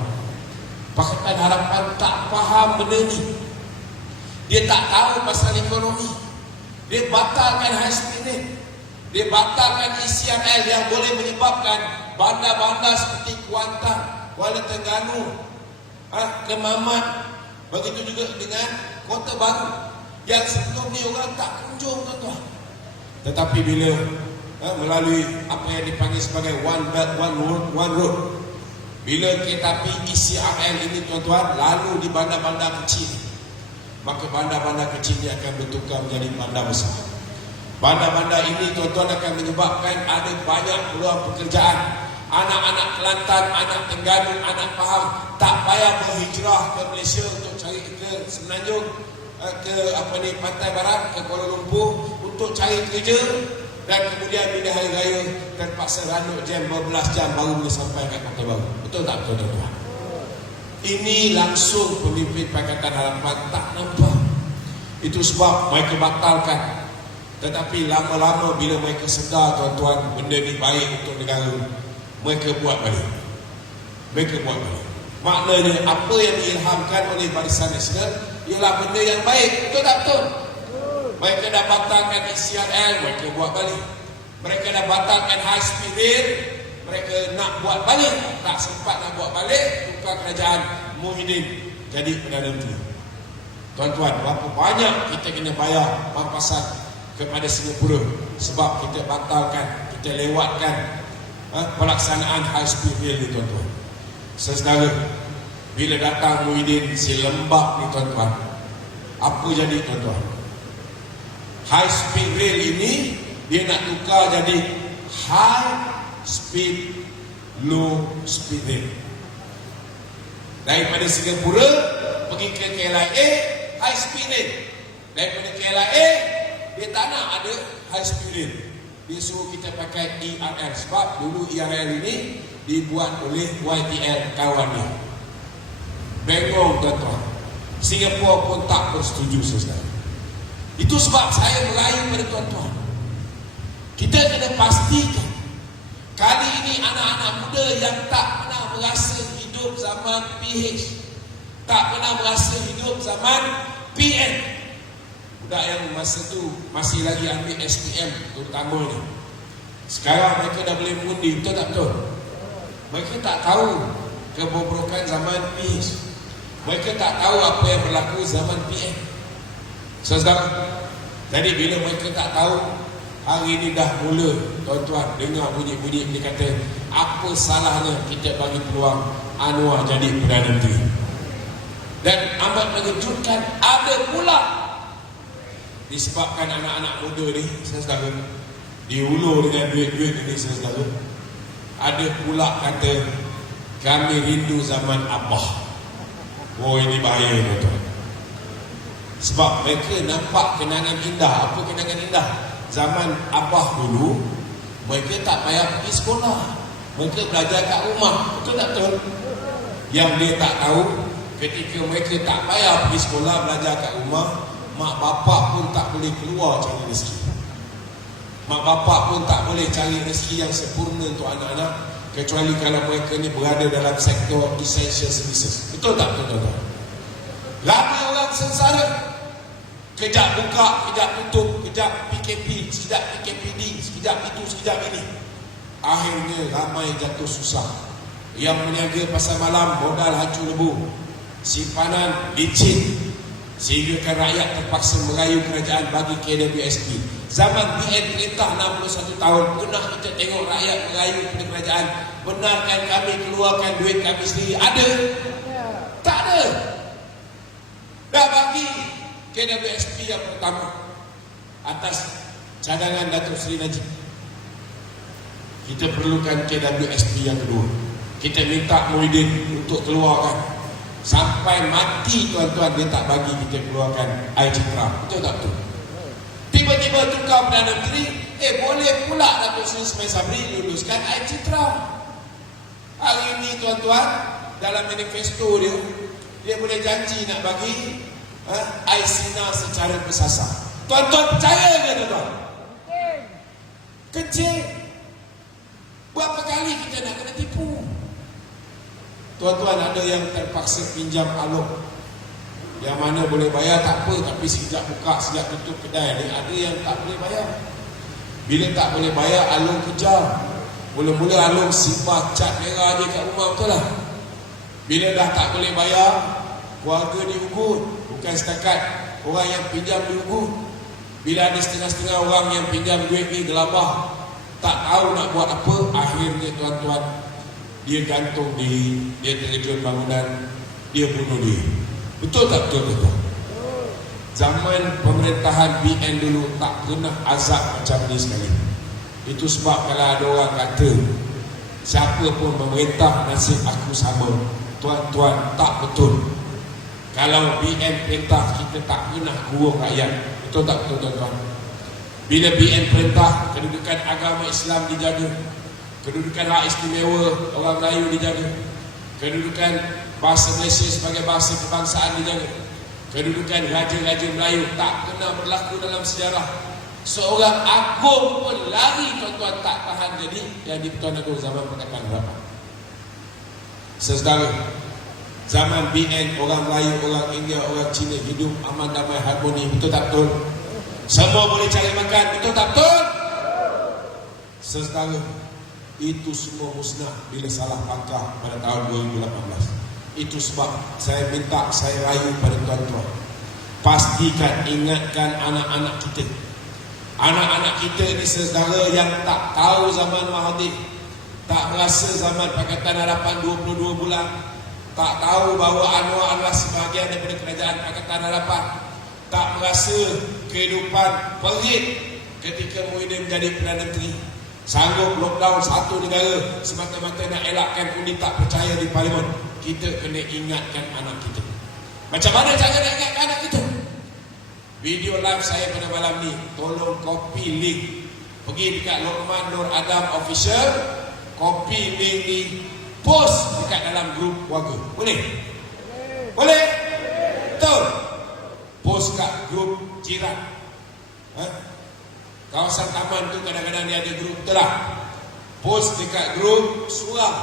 Pakatan Harapan tak faham benda ni. Dia tak tahu pasal ekonomi. Dia batalkan high speed ni. Dia batalkan ECRL yang boleh menyebabkan bandar-bandar seperti Kuantan, Kuala Terengganu, Kemaman, begitu juga dengan Kota Baru yang sebelum ni orang tak kunjung tuan-tuan. Tetapi bila melalui apa yang dipanggil sebagai One Belt One Road, bila kereta api ECRL ini tuan-tuan lalu di bandar-bandar kecil, maka bandar-bandar kecil ini akan bertukar menjadi bandar besar. Bandar-bandar ini tuan-tuan akan menyebabkan ada banyak peluang pekerjaan anak-anak Kelantan, anak Terengganu, anak Pahang tak payah berhijrah ke Malaysia untuk cari ke Semenanjung, ke Pantai Barat, ke Kuala Lumpur untuk cari kerja, dan kemudian bila hari raya terpaksa ranuk jam berbelas jam baru boleh sampai ke Kota Baru. Betul tak betul tuan-tuan? Ini langsung pemimpin Pakatan Harapan tak nampak. Itu sebab mereka batalkan. Tetapi lama-lama bila mereka sedar tuan-tuan benda ni baik untuk negara, mereka buat balik. Mereka buat balik. Maknanya apa yang diilhamkan oleh Barisan Nasional ialah benda yang baik. Betul tak betul? Mereka dah batalkan ICRL, mereka buat balik. Mereka dah batalkan high speed rail, mereka nak buat balik. Tak sempat nak buat balik, tukar kerajaan Muhyiddin jadi Perdana Menteri. Tuan-tuan, berapa banyak kita kena bayar pampasan kepada Singapura sebab kita batalkan, kita lewatkan pelaksanaan high speed rail ni tuan-tuan. Saudara, bila datang Muhyiddin si lembab ni tuan-tuan, apa jadi tuan-tuan? High speed rail ini dia nak tukar jadi high speed low speed rail. Daripada Singapura pergi ke KLIA high speed rail. Daripada KLIA dia tak nak ada high speed rail. Dia suruh kita pakai ERL sebab dulu ERL ini dibuat oleh YTL kawan dia. Bengong tuan-tuan. Singapura pun tak bersetuju saudara. Itu sebab saya merayu pada tuan-tuan, kita kena pastikan kali ini anak-anak muda yang tak pernah merasa hidup zaman PH, tak pernah merasa hidup zaman PN, budak yang masa tu masih lagi ambil SPM terutama ni, sekarang mereka dah boleh mengundi. Betul tak betul? Mereka tak tahu kebobrokan zaman PH, mereka tak tahu apa yang berlaku zaman PN. Saudara, jadi bila mereka tak tahu, hari ini dah mula tuan-tuan dengar bunyi-bunyi dia kata apa salahnya kita bagi peluang Anwar jadi Perdana Menteri. Dan amat mengejutkan, ada pula disebabkan anak-anak muda ni saudara diulur dengan duit-duit ini saudara, ada pula kata kami rindu zaman Abah. Oh, ini bahaya tuan-tuan. Sebab mereka nampak kenangan indah. Apa kenangan indah? Zaman Abah dulu mereka tak payah pergi sekolah, mereka belajar kat rumah. Betul tak betul? Yang dia tak tahu, ketika mereka tak payah pergi sekolah, belajar kat rumah, mak bapak pun tak boleh keluar cari rezeki. Mak bapak pun tak boleh cari rezeki yang sempurna untuk anak-anak, kecuali kalau mereka ni berada dalam sektor essential services. Betul tak betul tuan-tuan? Ramai orang sengsara. Kejap buka, kejap tutup, kejap PKP, sekejap PKPD, sekejap itu, sekejap ini. Akhirnya ramai jatuh susah. Yang meniaga pasar malam modal hancur lebu, simpanan licin, sehingga rakyat terpaksa merayu kerajaan bagi KWSP. Zaman PN perintah 61 tahun, pernah kita tengok rakyat merayu kepada kerajaan, benarkan kami keluarkan duit kami sendiri? Ada? Tak ada. Dah bagi KWSP yang pertama atas cadangan Datuk Seri Najib. Kita perlukan KWSP yang kedua. Kita minta Muhyiddin untuk keluarkan. Sampai mati tuan-tuan dia tak bagi kita keluarkan air citra. Betul tak betul? Tiba-tiba tukar Perdana Menteri, boleh pula Datuk Seri Ismail Sabri luluskan air citra. Hari ini tuan-tuan dalam manifesto dia boleh janji nak bagi air sinar secara bersasar. Tuan-tuan percaya ke tuan-tuan? Kecil. Berapa kali kita nak kena tipu? Tuan-tuan, ada yang terpaksa pinjam alok, yang mana boleh bayar tak apa, tapi sekejap buka, sekejap tutup kedai ni. Ada yang tak boleh bayar. Bila tak boleh bayar, alok kejar. Mula-mula alok simpan cat merah je kat rumah, betul lah. Bila dah tak boleh bayar, keluarga diugut. Bukan setakat orang yang pinjam diugut. Bila ada setengah-setengah orang yang pinjam duit ni gelabah, tak tahu nak buat apa, akhirnya tuan-tuan dia gantung diri, dia terjun bangunan, dia bunuh diri. Betul tak betul tuan? Zaman pemerintahan BN dulu tak pernah azab macam ni sekali. Itu sebab kalau ada orang kata siapa pun memerintah nasib aku sama. Tuan-tuan, tak betul. Kalau BN perintah, kita tak pernah kurung rakyat. Betul tak betul tuan-tuan? Bila BN perintah, kedudukan agama Islam dijaga, kedudukan hak istimewa orang Melayu dijaga, kedudukan bahasa Malaysia sebagai bahasa kebangsaan dijaga, kedudukan raja-raja Melayu tak pernah berlaku dalam sejarah. Seorang agung pun lari tuan-tuan tak tahan jadi yang di Pertuan Agong zaman Pakatan Harapan. Saudara, zaman BN orang Melayu, orang India, orang Cina hidup aman damai harmoni. Betul tak betul? Semua boleh cari makan. Betul tak betul? Saudara, itu semua musnah bila salah pangkah pada tahun 2018. Itu sebab saya minta, saya rayu pada tuan-tuan, pastikan ingatkan anak-anak kita. Anak-anak kita ni saudara yang tak tahu zaman Mahathir, tak merasa zaman Pakatan Harapan 22 bulan, tak tahu bahawa Anwar adalah sebahagian daripada kerajaan Pakatan Harapan, tak merasa kehidupan perit ketika Muhyiddin menjadi Perdana Menteri, sanggup lockdown satu negara semata-mata nak elakkan undi tak percaya di Parlimen. Kita kena ingatkan anak kita. Macam mana cara nak ingatkan anak kita? Video live saya pada malam ni, tolong copy link, pergi dekat Lokman Nur Adam Official, copy link ni, post dekat dalam grup warga. Boleh? Boleh? Betul? Post kat grup jiran. Kawasan taman tu kadang-kadang dia ada grup, betul tak? Post dekat grup surau,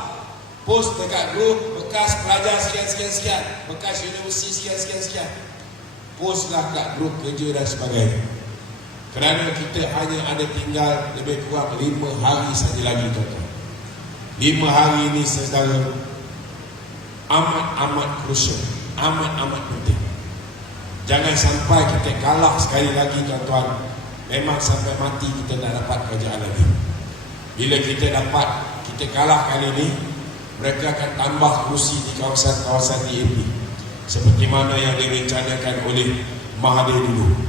post dekat grup bekas pelajar sekian-sekian, bekas universiti sekian-sekian. Postlah kat grup kerja dan sebagainya. Kerana kita hanya ada tinggal lebih kurang 5 hari saja lagi tuan-tuan. 5 hari ini saudara amat-amat krusial, amat-amat penting. Jangan sampai kita kalah sekali lagi tuan-tuan. Memang sampai mati kita tak dapat kerajaan lagi. Bila kita dapat, kita kalah kali ini, mereka akan tambah kerusi di kawasan-kawasan DAP seperti mana yang direncanakan oleh Mahathir dulu.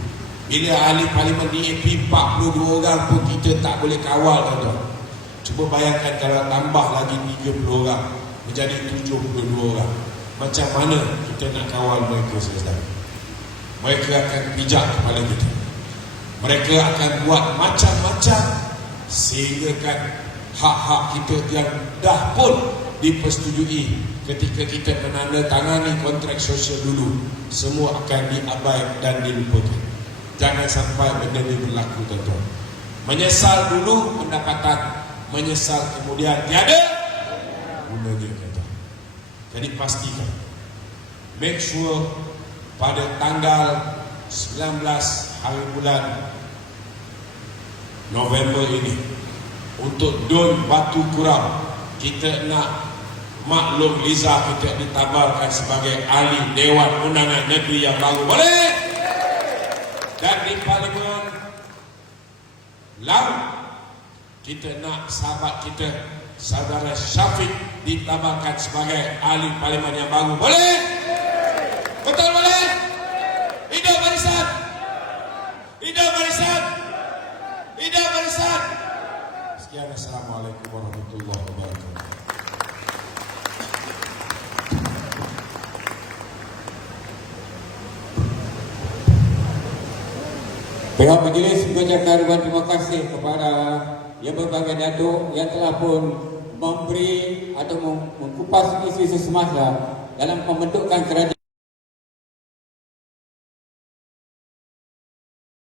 Bila ahli parlimen DAP 42 orang pun kita tak boleh kawal tuan-tuan. Cuba bayangkan kalau tambah lagi 30 orang menjadi 72 orang. Macam mana kita nak kawal mereka saudara? Mereka akan pijak kepala kita. Mereka akan buat macam-macam sehingga kan hak-hak kita yang dah pun dipersetujui ketika kita menandatangani kontrak sosial dulu, semua akan diabaikan dan dilupakan. Jangan sampai benda ini berlaku tuan-tuan. Menyesal dulu pendapatan, menyesal kemudian tiada gunanya tuan-tuan. Jadi pastikan, make sure pada tanggal 19 hari bulan November ini, untuk Dun Batu Kurau, kita nak Maklum Liza kita ditabarkan sebagai ahli Dewan Undangan Negeri yang baru. Boleh? Dan di Parlimen lalu kita nak sahabat kita Saudara Syafiq ditabarkan sebagai ahli Parlimen yang baru. Boleh? Betul boleh? Hidup barisan! Hidup barisan! Hidup barisan! Sekian, Assalamualaikum warahmatullahi wabarakatuh. Pihak majlis mengucapkan ribuan terima kasih kepada yang berbagai datuk yang telah pun memberi atau mengkupas isu-isu semasa dalam pembentukan kerajaan.